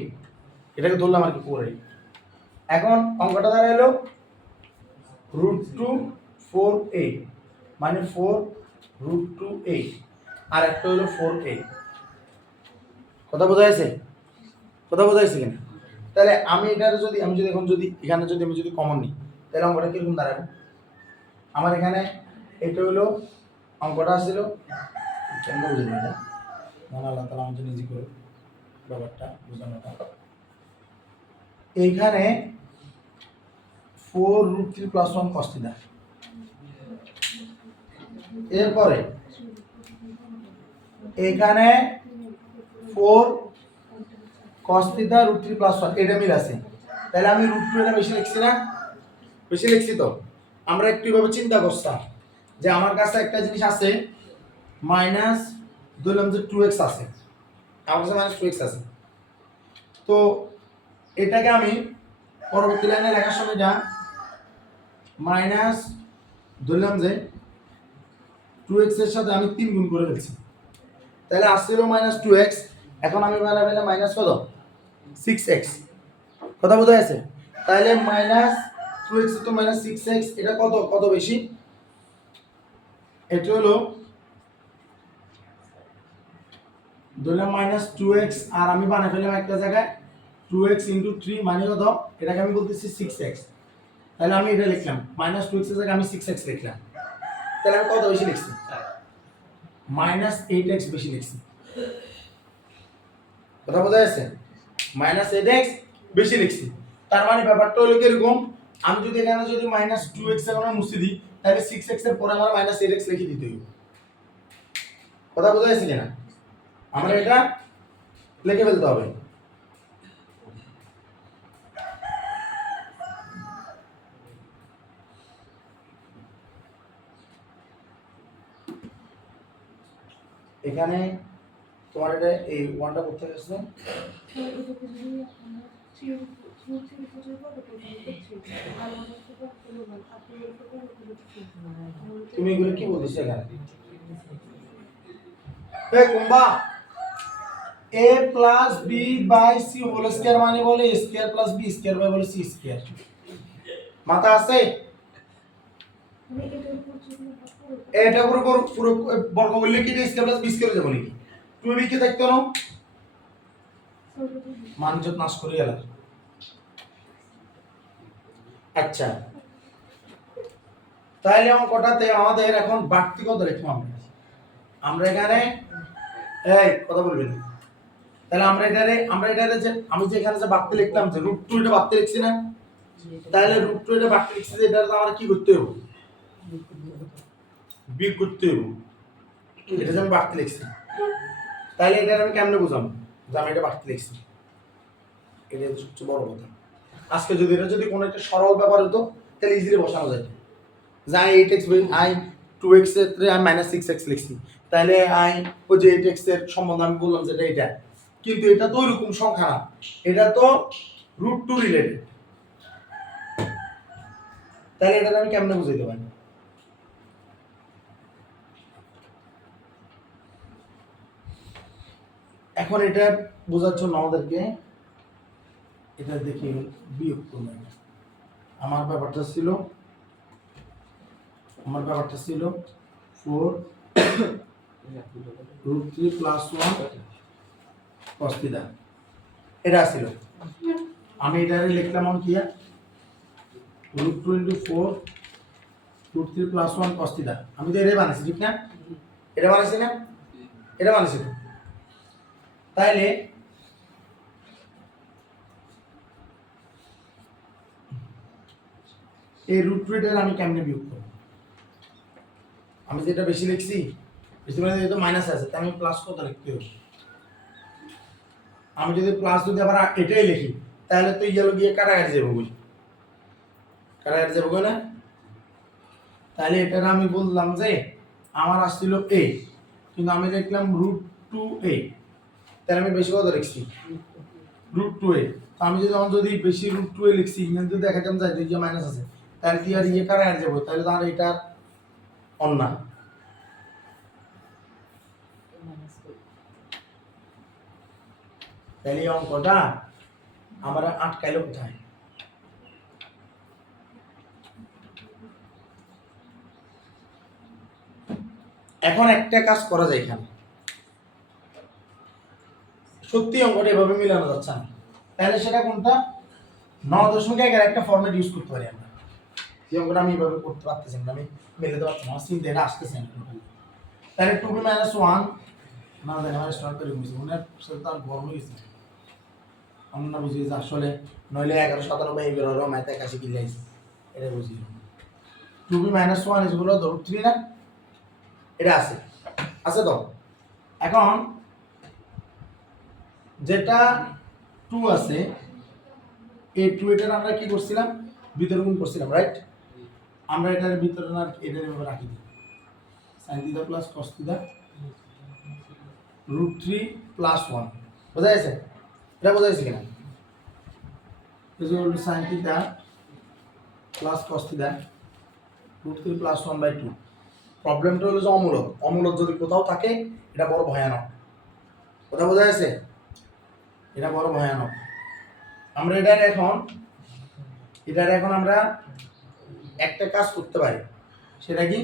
এটাকে ধরলাম আর কি 4a। এখন অঙ্কটা দাঁড়ালো √2 4a, মানে 4√2a, আর একটা হলো 4a। কথা বোঝা যাচ্ছে? কথা বোঝা যাচ্ছে কিনা? তাহলে আমি এটার যদি এখন যদি এখানে যদি আমি যদি কমন নিই, তাহলে অঙ্কটা কিরকম দাঁড়াবে, আমার এখানে এটা হলো অঙ্কটা আসছিল, কেন বুঝে নিই এটা, মনে আল্লাহ তাআলা আমাকে নিজে করে ব্যাপারটা বোঝানোটা। এইখানে 4√3 + 1 cos থিটা, এরপরে এখানে 4 cos থিটা √3 + 1 এটা মিল আছে, তাহলে আমি √2 এটা বেশি লিখছি না, বেশি লিখছি। তো আমরা একটু এভাবে চিন্তা করতাম যে আমার কাছে একটা জিনিস আছে মাইনাস, ধরলাম যে 2x আছে, আমার কাছে -2x আছে, তো এটাকে আমি পরবর্তী লাইনে লেখার সময় যা মাইনাস, ধরলাম যে 2x এর সাথে আমি 3 গুণ করে ফেলছি, তাহলে আসছিল -2x, এখন আমি বানাবো মাইনাস কত 6x। কথা বোঝা যাচ্ছে? তাহলে -2x তো -6x, এটা কত কত বেশি, এটা হলো ধরলাম -2x, আর আমি বানাই ফেললাম একটা জায়গায় 2x * 3 মানে কত, এটাকে আমি বলতেছি 6x। তাহলে আমি এটা লিখলাম -2x এর জায়গায় আমি 6x লিখলাম, তাহলে আমি কত বেশি লিখছি, -8x বেশি লিখছি। কথা বোঝা যাচ্ছে? -8x বেশি লিখছি, তার মানে ব্যাপারটা হলো এরকম, আমি যদি এখানে যদি -2x এখন মুছে দিই, তাহলে 6x এর পরে আমার -8x লিখে দিতে হবে। কথা বোঝা যাচ্ছে কিনা? আমরা এটা লিখে ফেলতে হবে। এখানে তোমার এটা এই ওয়ানটা করতে গেছে, তুমি এগুলো কি বলতেছো এখানে, এ কুম্বা a + b/c হোল স্কয়ার মানে বলে a square + b square by বলে c স্কয়ার, মাথা আছে? এটা পুরো পুরো বর্গ বললে কি a স্কয়ার + b স্কয়ার যাবে নাকি? টুবি কি দেখতো না মানজত নাশ করে গেল। আচ্ছা তাহলে অঙ্কটাতে আমাদের এখন বাড়তি কত লিখবো আমরা এখানে এই কথা বলবি না। তাহলে আমরা এটারে যে আমি যে এখানে যে বাড়তি লিখলাম যে √2 এটা বাড়তি লিখছি না, তাহলে √2 এটা বাড়তি লিখছি যে এটা আমার কি করতে হবে বিয়োগ করতে হবে। এটা যে আমি বাড়তি লিখছি তাহলে এটা আমি কেমনে বুঝাবো যে আমি এটা বাড়তি লিখছি, এটা সবচেয়ে বড় কথা। আজকে যদি এটা যদি কোনো একটা সরল ব্যাপার হতো তাহলে ইজিলি বসানো যেত যে আই 8x আই 2x এর আমি -6x লিখছি, তাহলে আই ওই যে 8x এর সম্বন্ধে আমি বললাম যে এটা কিন্তু এটা তো ওইরকম সংখ্যা না, এটা তো √2 রিলেটেড। তাহলে এটা আমি কেমনে বুঝাইতে পারি? এখন এটা বোঝার জন্য আমাদেরকে এটা দেখি বিয়োগ করলাম। আমার ব্যাপারটা ছিল 4 √3 + 1 cos θ এটা ছিল। আমি এটারে লিখলাম কি √2 × 4 √3 + 1 cos θ। আমি তো এটাই বানাইছি ঠিক না? এটা বানাইছি না? এটা বানাইছি। তাইলে এই √2 এর আমি কেমনে বিয়োগ করব? আমি যেটা বেশি লিখছি বেশি মানে যেহেতু মাইনাস আছে তাই আমি প্লাস কত লিখতে হবে? আমি যদি প্লাস যদি আবার এটাই লিখি তাহলে তো ইয়েলো গিয়ে কাটাকাটি যাবে বুঝি, কাটাকাটি যাবে না? তাহলে এটা আমি বললাম যে আমার আসছিল a কিন্তু আমি লিখলাম √2a, তাহলে আমি বেশি কত লিখছি √2a। তো আমি যদি বেশি √2a লিখছি কিন্তু দেখাতাম যাই যে মাইনাস আছে তাহলে কি আর ইয়ে কাটাকাটি যাবে, তাহলে তাহলে এটা অন্য। তাহলে এই অঙ্কটা আমরা আটকাইলো কোথায়? এখন একটা কাজ করা যায় এখানে, সত্যি অঙ্কটা এভাবে মিলানো যাচ্ছে না, তাহলে সেটা কোনটা 9.1 একটা ফরম্যাট ইউজ করতে পারি আমরা। এই অঙ্কটা আমি এভাবে করতে পারতেছি না, আমি মেলাতে পারছি না, চিন্তা এটা আসতেছে না। তাহলে 2b - 1 না জানি আমার স্টার্ট করে বুঝি মনে সাথে তার গরম হয়ে গেছে আমরা না বুঝি যে আসলে নইলে 1197 11 মাইতে 81 কিলো আইছে এটা বুঝি। 2b - 1 এগুলো √3 না এটা আছে আছে তো। এখন যেটা 2 আছে এই 2 এটার আমরা কি করছিলাম ভিতরে গুণ করছিলাম রাইট, আমরা এটার ভিতরে না এটার এভাবে রাখি দিই sin θ + cos θ √3 + 1 বোঝা যাচ্ছে? এটা বোঝা যাচ্ছে কিনা? sin θ + cos θ √3 + 1/2। প্রবলেমটা হলো যে অমূলক, অমূলক যদি কোথাও থাকে এটা বড় ভয়ানক, কথা বোঝা যাচ্ছে? এটা বড় ভয়ানক। আমরা এটার এখন আমরা একটা কাজ করতে পারি, সেটা কি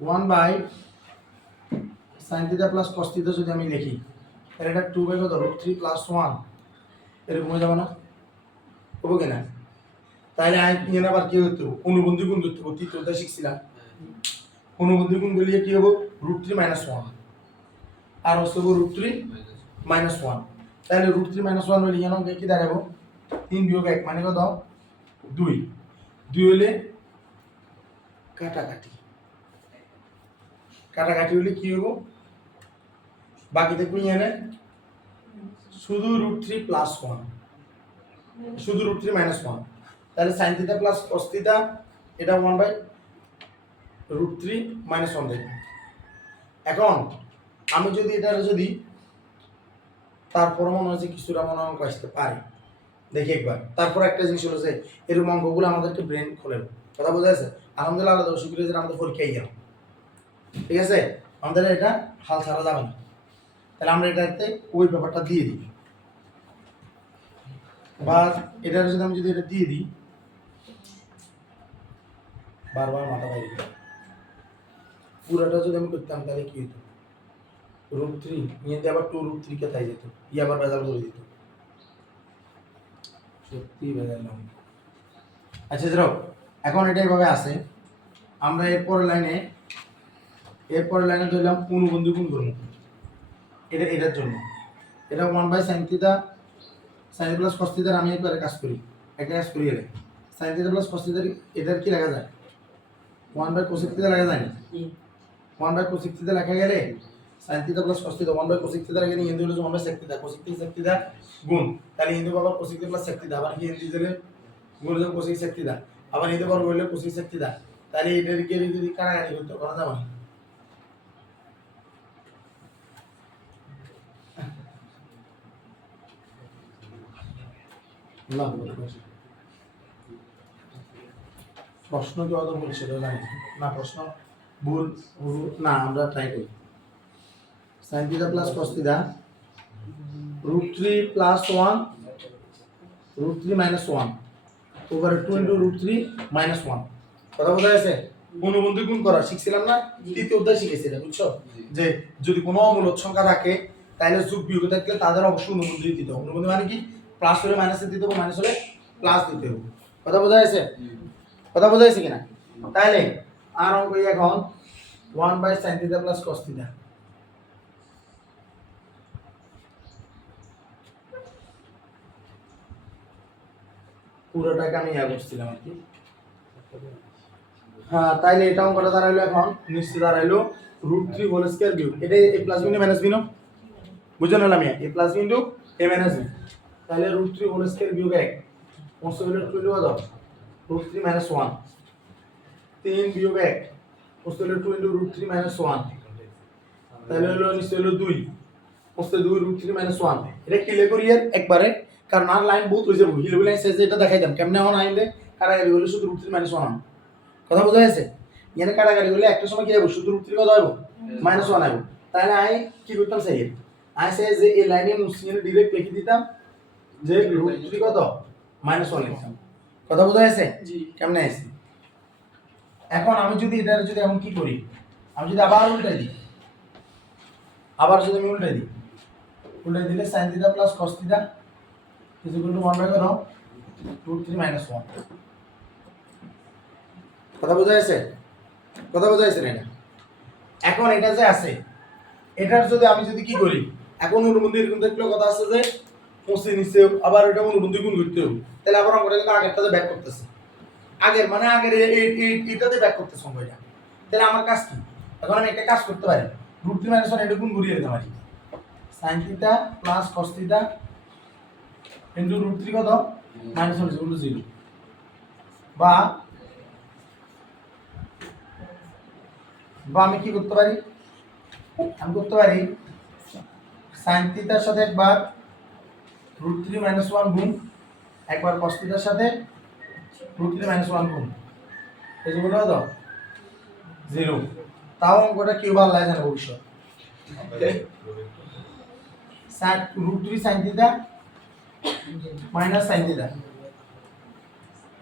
1/sin θ + cos θ যদি আমি লিখি তাহলে এটা 2/√3 + 1 এরকম হয়ে যাবে না? হবে কিনা? তাহলে আমি এখানে আবার কি হতো অনুবন্ধী গুণ করতে হবে, তৃতীয়টা শিখছিলাম। অনুবন্ধী গুণ করলে কি হবে √3 - 1 আর হচ্ছে √3 - 1। তাহলে √3 - 1 হলে এখানে কি দাঁড়াবো 3 - 1 মানে কত 2 2 হলে কাটাকাটি কাটাকাটি হলে কি হবো বাকি থাকবে এখানে শুধু √3 + 1 শুধু √3 - 1। তাহলে sin θ + cos θ এটা 1/√3 - 1 দেখি। এখন আমি যদি এটা যদি তারপর মনে হয় যে কিছুটা মনে অঙ্ক আসতে পারে দেখি একবার। তারপর একটা জিনিস হলো যে এরকম অঙ্কগুলো আমাদেরকে ব্রেন খোলে, কথা বোঝা যাচ্ছে? আলহামদুলিল্লাহ আল্লাহ দর্শক যে আমাদের পরীক্ষায় গেল, ঠিক আছে? আমাদের এটা হাল ছাড়া যাবে না। তাহলে আমরা এটাতে ওই ব্যাপারটা দিয়ে দিই, বা এটা যদি আমি এটা দিয়ে দিই বারবার মাথা বাইরে পুরোটা যদি আমি করতাম তাহলে কি হতো √3 নিয়ে দিয়ে আবার 2√3 কে তাই যেত আবার ভেজাল করে দিত সত্যি ভেজাল না আচ্ছা ধরো এখন এটা এইভাবে আছে আমরা এরপরের লাইনে ধরলাম অনুবন্ধী গুণ করব এটার জন্য এটা 1/sin θ sin প্লাস cos θ আমি একবারে কাজ করি একটা কাজ করি এর sin θ প্লাস cos θ এটার কি লেখা যায় 1/cos θ লেখা যায় না 1/cos θ লেখা গেলে sin θ প্লাস cos θ 1/cos θ লেখা গেলে হিন্দু হলো 1/sec θ cos θ sec θ গুণ তাহলে হিন্দু বাবা cos θ প্লাস sec θ আবার কি হিন্দু দিলে গুণ হলো cos sec θ আবার হিন্দু বর্গ হলো cos sec θ তাহলে এটাকে যদি কাটাকাটি করতে করা যাবে না প্রশ্ন কি অত ভুল ছিল জানি না প্রশ্ন ভুল না আমরা ট্রাই করি sin θ plus cos θ √3 plus 1 √3 minus 1 over 2 into √3 minus 1 কথা বোঝা গেছে অনুবন্ধী গুণ করা শিখছিলাম না তৃতীয় অধ্যায় শিখেছিলাম বুঝছো যে যদি কোনো অমূলদ সংখ্যা থাকে তাহলে যোগ বিয়োগ থাকলে তাদের অবশ্যই অনুবন্ধী দিতে হবে অনুবন্ধী মানে কি প্লাস হলে মাইনাসে দিতে হবে মাইনাস হলে প্লাস দিতে হবে কথা বোঝা গেছে কিনা তাহলে আর অঙ্ক এখন 1/sin θ প্লাস cos θ পুরোটাকে আমি করছিলাম আর কি হ্যাঁ তাইলে এটা অঙ্কটা দাঁড়াইলো এখন নিশ্চয় দাঁড়াইলো √3 হোল স্কয়ার বিয়োগ এটা a প্লাস বিন্দু মাইনাস বিন্দু বুঝে নিলাম a প্লাস বিন্দু a মাইনাস b তাহলে √3 হোল স্কয়ার বিয়োগ 1 পসিবল টু লিখা দাও √3 মাইনাস 1 3 বিয়োগ 1 পসিবল টু ইনটু √3 মাইনাস 1 তাহলে হলো নিশ্চয় হলো 2 পসিবল 2 √3 মাইনাস 1 এটা ক্লিয়ার করি একবারে কারণ আর লাইন বহুত হয়ে যাবে হিলবি লাইন শেষে এটা দেখাইতাম কেমনে হন আইলে কাটাকাটি হলে শুধু √3 মাইনাস 1 কথা বোঝা গেছে এখানে কাটাকাটি হলে একটা সময় কি হবে শুধু √3 কত হবে মাইনাস 1 হবে তাহলে আই কি করতাম সেই আই সে যে এই লাইনে মুসিনে ডাইরেক্ট লিখে দিতাম যে √3 কত মাইনাস 1 লিখতাম কথা বোঝা গেছে জি কেমনে আছে এখন আমি যদি এটা যদি এখন কি করি আমি যদি আবার উল্টাই দিই উল্টাই দিলে sin θ plus cos θ is equal to 1/√3 minus 1 কথা বোঝা যাচ্ছে না এটা এখন এটা যে আছে এটার যদি আমি যদি কি করি এখন অনুবন্ধী এরকম দেখলে কথা আছে যে 25 নিচে আবার এটা অনুবন্ধী গুণ করতে হবে তাহলে আবার আমরা কিন্তু আগেরটাতে ব্যাক করতেছি আগের এইটাতে ব্যাক করতেছি সময়টা তাহলে আমার কাজ কি এখন আমি একটা কাজ করতে পারি √3 minus 1 এটা গুণ করিয়ে দিতে পারি sin θ প্লাস cos θ ইনটু √3 কত মাইনাস 1 ইকুয়াল টু 0 বা আমি কি করতে পারি sin θ এর সাথে একবার √3 মাইনাস 1 গুণ একবার cos θ এর সাথে √3 মাইনাস 1 গুণ এই যে বলো তো 0 তাও অঙ্কটা কিউ ভালো লাগে না ভবিষ্যৎ √3 sin θ minus sin θ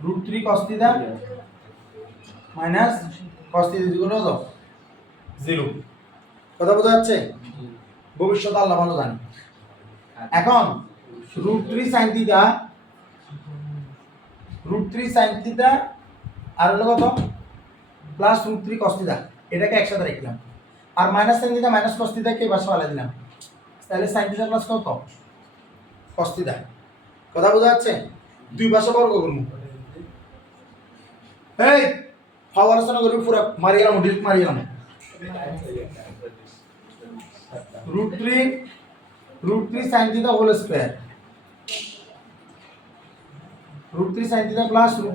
√3 cos θ minus cos θ equal to 0 কথা বোঝা যাচ্ছে ভবিষ্যৎ আল্লাহ ভালো জানে এখন √3 sin θ আর হলো কত প্লাস √3 cos θ এটাকে একসাথে রাখলাম আর মাইনাস sin θ মাইনাস cos θ কে পাশে ফালাই দিলাম তাহলে sin θ প্লাস কত cos θ কথা বোঝা যাচ্ছে দুই পাশে বর্গ করব এই পাওয়ার আলোচনা করব পুরো মারিয়ালাম ডিলিট মারিয়ালাম √3 sin θ whole square √3 sin θ plus √3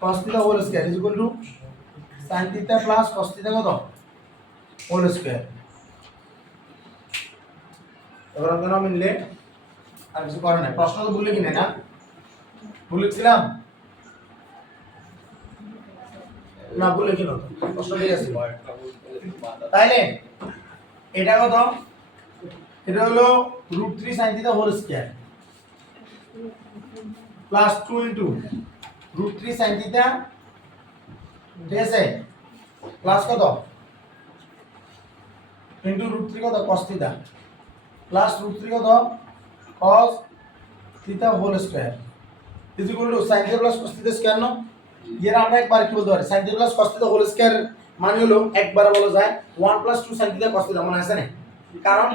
cos θ whole square is equal to sin θ plus cos θ কত হোল স্কয়ার এবার আমরা মিললে আর কিছু করে না প্রশ্ন তো ভুলে কিনা না ভুলেছিলাম না ভুলে কি না প্রশ্ন ঠিক আছে তাইলে এটা কত এটা হলো √3 sin θ whole square plus 2 into √3 sin θ ঠিক আছে প্লাস কত ইনটু রুট 3 কত cos থিটা প্লাস রুট 3 কত cos theta whole square is equal to sin theta plus cos theta square না এর আমরা একবার কি বলতে পারি sin theta plus cos theta whole square মানে হলো একবার বলা যায় 1 + 2 sin থিটা cos থিটা মনে আছে না কারণ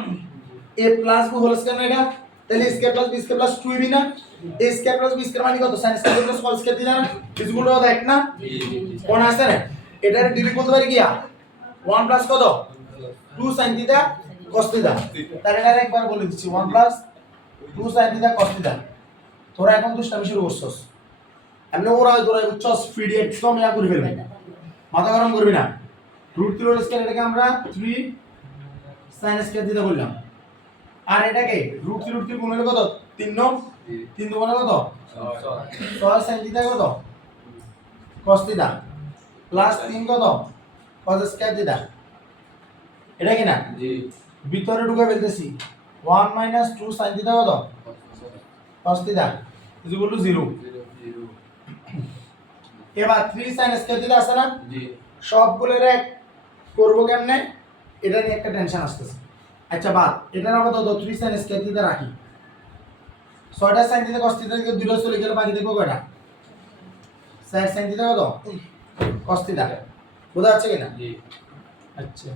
a plus b whole square না এটা তাহলে square plus b square plus 2ab না a square plus b square মানে কত sin square plus cos square theta না ইজ ইকুয়াল টু এক না মনে আছে না এটার ডিরেক্ট বলতে পারি কি 1 প্লাস কত 2 sin থিটা cos থিটা তাহলে এটা একবার বলে দিচ্ছি 1 plus 2 sin theta cos theta তোরা এখন দুষ্টামি শুরু করছস এমনি ওরা তোরা বুঝছস ফিডি একদম ইয়া করে ফেলবি মাথা গরম করবি না রুট 3 হোল স্কয়ার এটাকে আমরা 3 sin স্কয়ার থিটা বললাম আর এটাকে রুট 3 গুণ হলে কত 3 9 3 দুগুণে কত 6 sin থিটা কত cos থিটা প্লাস 3 কত cos স্কয়ার থিটা এটা কি না জি ভিতরে ঢুকে ফেলতেছি 1 - 2 sin থিটা কত cos theta is equal to 0 এবার 3 sin স্কয়ার থিটা আছে না জি সবগুলোর এক করব কেমনে এটা নিয়ে একটা টেনশন আসতেছে আচ্ছা বাদ এটার আবার তো 3 sin স্কয়ার থিটা রাখি 6টা sin থিটা cos থিটা থেকে দুটো চলে গেল বাকি দেখো কয়টা 4 sin থিটা কত cos থিটা বোঝা যাচ্ছে কিনা জি আচ্ছা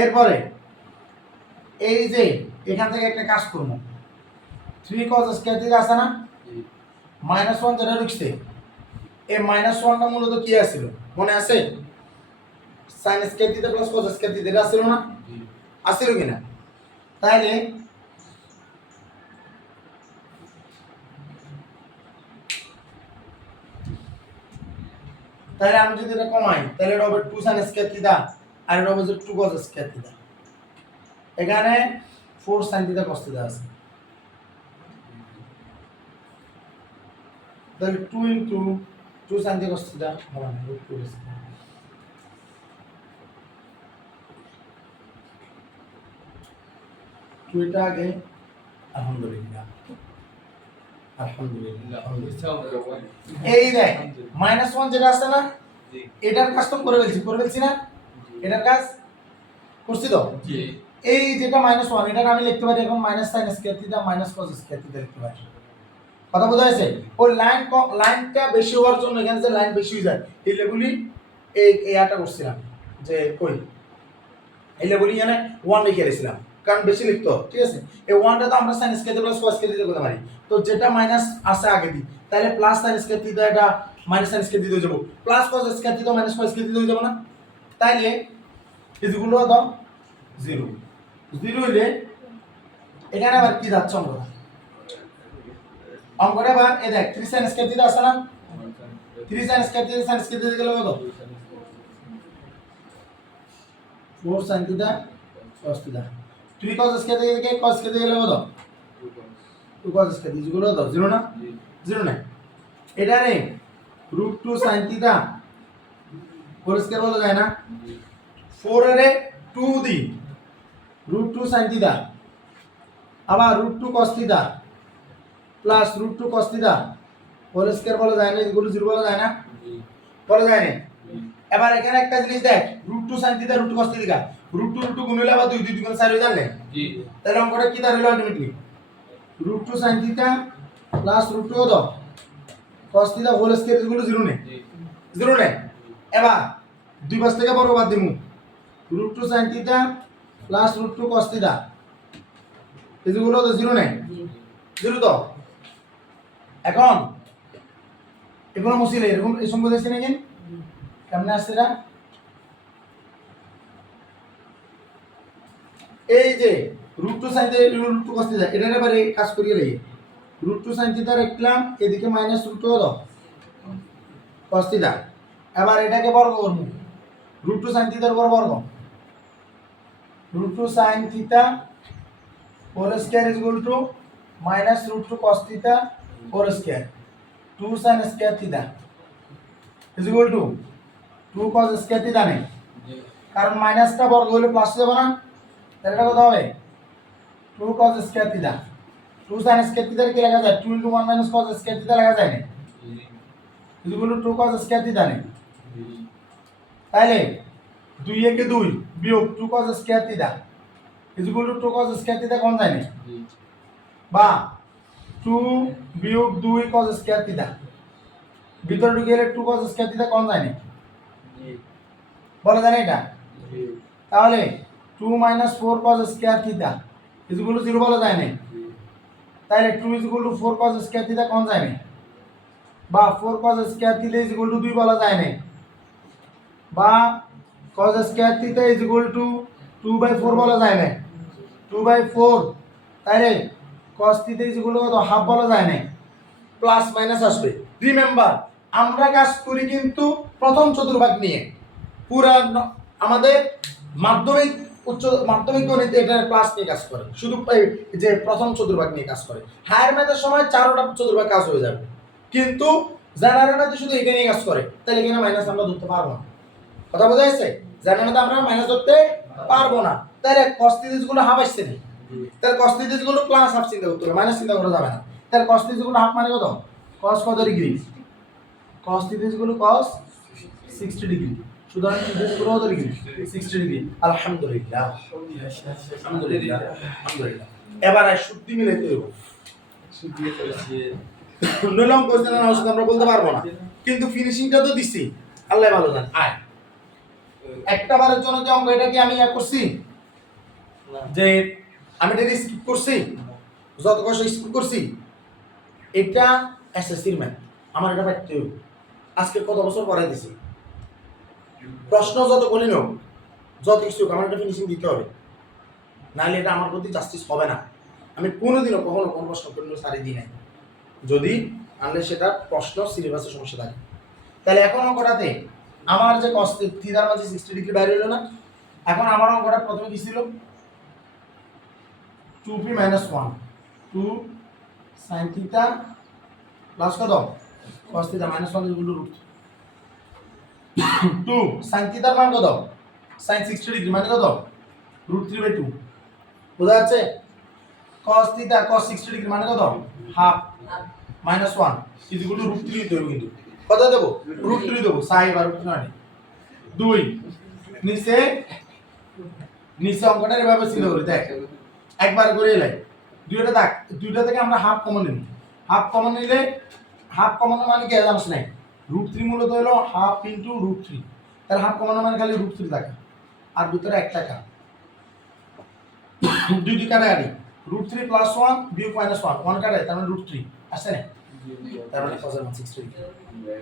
এরপরে এই যে এখান থেকে একটা কাজ করব 3 cos স্কয়ার থিটা আছে না জি -1 যেটা লিখছে এই -1 টা মূলত কি আছিল মনে আছে sin square theta plus cos square theta এটা ছিল না জি আছিল কিনা তাইলে আমি যদি এটা কমাই তাহলে এটা হবে 2 sin স্কয়ার থিটা আর এটা হবে 2 cos স্কয়ার থিটা এখানে 4 sin থিটা cos থিটা আছে তাহলে 2 * 2 sin থিটা cos থিটা হবে না √2 স্কয়ার টুইটা আগে আলহামদুলিল্লাহ এই দেখ -1 যেটা আছে না এটার কাজ তো করে ফেলছি না এটার কাজ করছি তো জি এই যেটা -1 এটা আমি লিখতে পারি এখন -sin square theta -cos square theta লিখতে পারি কথা বোঝা যাচ্ছে ওই লাইনটা বেশি হওয়ার জন্য এখানে যে লাইন বেশি হয়ে যায় এই লেগুলি এই আটা করছিলাম যে কই এই লেগুলি এখানে 1 লিখে রেখেছিলাম কারণ বেশি লিখতো ঠিক আছে এই 1টা তো আমরা sin square theta plus cos square theta করতে পারি তো যেটা মাইনাস আছে আগে দিই তাহলে প্লাস sin স্কয়ার থিটা এটা sin স্কয়ার থিটা হয়ে যাব plus cos square theta cos square theta হয়ে যাব না তাইলে ইজগুলো দাও 0 0 হইলে এখানে আবার কি যাচ্ছে অঙ্কটা আবার এই দেখ 3 sin স্কয়ার থিটা আছে না 3 sin স্কয়ার থিটা গেল কত 4 sin theta cos theta 3 cos square theta থেকে cos স্কয়ার থিটা গেল কত 2 cos স্কয়ার থিটা ইজগুলো দাও 0 না 0 না এটা রে √2 sin থিটা হোল স্কয়ার বলা যায় না 4 এর 2 দি √2 sin থিটা আবার √2 cos theta plus √2 cos theta whole square বলা যায় না এগুলো 0 বলা যায় না বলা যায় না এবার এখানে একটা জিনিস দেখ √2 sin থিটা √2 cos থিটা √2 গুণ হলে আবার 2 2 গুণ 4 হয়ে যাবে জি তাহলে অঙ্কটা কি দাঁড়ালো আলটিমেটলি √2 sin থিটা প্লাস √2 কত cos থিটা হোল স্কয়ার এগুলো 0 নেই 0 নেই এবার দুই পাশ থেকে বড় বাদ দিমু √2 sin theta plus √2 cos theta এগুলো তো 0 নেই 0 তো এখন এগুলো মুছিলে এরকম এই সম্পর্ক আছে নাকি কেমনে আসছে এটা এই যে √2 sin থিটা √2 cos থিটা এটার এবারে কাজ করিয়ে লই √2 sin থিটা রাখলাম এদিকে -√2 কত cos থিটা এবার এটাকে বর্গ করব √2 sin থিটার উপর বর্গ √2 sin theta whole square is equal to -√2 cos theta whole square 2 sin square theta is equal to 2 cos square theta নেই কারণ মাইনাসটা বর্গ হলে প্লাস হবে না তাহলে এটা কত হবে 2 cos square theta 2 sin square theta কি লেখা যায় 2 * 1 - cos স্কয়ার থিটা লেখা যায় না is equal to 2 cos square theta নেই তাহলে 2 একে 2 বিয়োগ 2 cos square theta equal to 2 cos square theta কোন যায় না বা 2 বিয়োগ 2 cos স্কয়ার থিটা ভিতরে ঢুকে গেলে 2 cos স্কয়ার থিটা কোন যায় না বলা যায় না এটা তাহলে 2 4 cos square theta equal to 0 বলা যায় না তাহলে 2 equal to 4 cos square theta কোন যায় না বা 4 cos square theta equal to 2 বলা যায় না বা cos square theta equal to 2/4 বলা যায় না 2/4 তাহলে cos থিটা ইকুয়াল টু কত হাফ বলা যায় না প্লাস মাইনাস আসবে রিমেম্বার আমরা কাজ করি কিন্তু প্রথম চতুর্ভাগ নিয়ে পুরা আমাদের মাধ্যমিক উচ্চ মাধ্যমিক গণিতে এটা ক্লাস নিয়ে কাজ করে শুধু এই যে প্রথম চতুর্ভাগ নিয়ে কাজ করে হায়ার ম্যাথের সময় চারটা চতুর্ভাগ কাজ হয়ে যাবে কিন্তু জেনারেল ম্যাথে শুধু এটা নিয়ে কাজ করে তাহলে এখানে মাইনাস আমরা ধরতে পারবো না কথা বোঝা যাচ্ছে জেনারেল ম্যাথে আমরা মাইনাস ধরতে পারবো না তাহলে cos থিটা গুলো হাফ আসছে না তাহলে cos থিটা গুলো প্লাস হাফ চিন্তা করতে হবে মাইনাস চিন্তা করা যাবে না তাহলে cos থিটা গুলো হাফ মানে কত cos কত ডিগ্রি cos থিটা গুলো cos 60 ডিগ্রি সুতরাং থিটা গুলো কত ডিগ্রি 60 ডিগ্রি আলহামদুলিল্লাহ আলহামদুলিল্লাহ আলহামদুলিল্লাহ এবার শুদ্ধি মিলাইতে হবে শুদ্ধি করেছি নলম কোশ্চেন না ওষুধ আমরা বলতে পারবো না কিন্তু ফিনিশিংটা তো দিছি আল্লাহ ভালো জানে আয় একটা বারের জন্য যে অঙ্ক এটা কি আমি করছি যে আমি এটা স্কিপ করছি যত কষ্ট স্কিপ করছি এটা এসএসসির ম্যাথ আমার এটা পাইতে হবে আজকে কত বছর পড়াই দিছি প্রশ্ন যত বলি নাও যত কিছু আমার এটা ফিনিশিং দিতে হবে নাহলে এটা আমার প্রতি জাস্টিস হবে না আমি কোনোদিনও কখনো কোনো প্রশ্ন করলে সারি দিই নাই যদি আনলে সেটা প্রশ্ন সিলেবাসের সমস্যা থাকে তাহলে এখন অঙ্কটাতে আমার যে cos থিটার মাঝে 60 ডিগ্রি বাইরে হলো না এখন আমার অঙ্কটা প্রথমে কি ছিল 2p - 1 2 sin থিটা প্লাস কত cos থিটা -1 √2 sin থিটার মান কত sin 60 ডিগ্রি মানে কত √3/2 বোঝা যাচ্ছে cos থিটা cos 60 ডিগ্রি মানে কত হাফ -1 √3 দেব কিন্তু কত দেব √3 দেব সাই আর √3 2 নিচে নিচে অঙ্কটা এভাবে চিন্তা করি দেখ একবার করে এলাই দুইটা থেকে আমরা হাফ কমন নিই হাফ কমন নিলে হাফ কমন মানে কি জানিস না √3 মূলত হলো হাফ ইনটু √3 তাহলে হাফ কমন মানে খালি √3 টাকা আর ভিতরে 1 টাকা দুই কাটাকাটি √3 + 1 বিয়োগ -1 1 কাটায় তার মানে √3 আসছে না তার মানে cos 60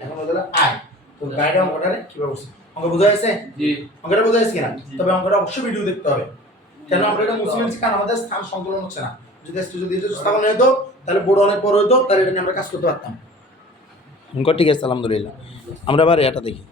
এখন বলতে আয় তো গাইড অঙ্কটারে কিভাবে করছি অঙ্ক বোঝা যাচ্ছে জি অঙ্কটা বোঝা যাচ্ছে কিনা তবে অঙ্কটা অবশ্যই ভিডিও দেখতে হবে কেন আমরা এটা মুসলিম কারণ আমাদের স্থান সংকলন হচ্ছে না যদি স্থাপন হতো তাহলে বড় অনেক বড় হতো তাহলে এটা নিয়ে আমরা কাজ করতে পারতাম অঙ্ক ঠিক আছে আলহামদুলিল্লাহ আমরা এবার এটা দেখি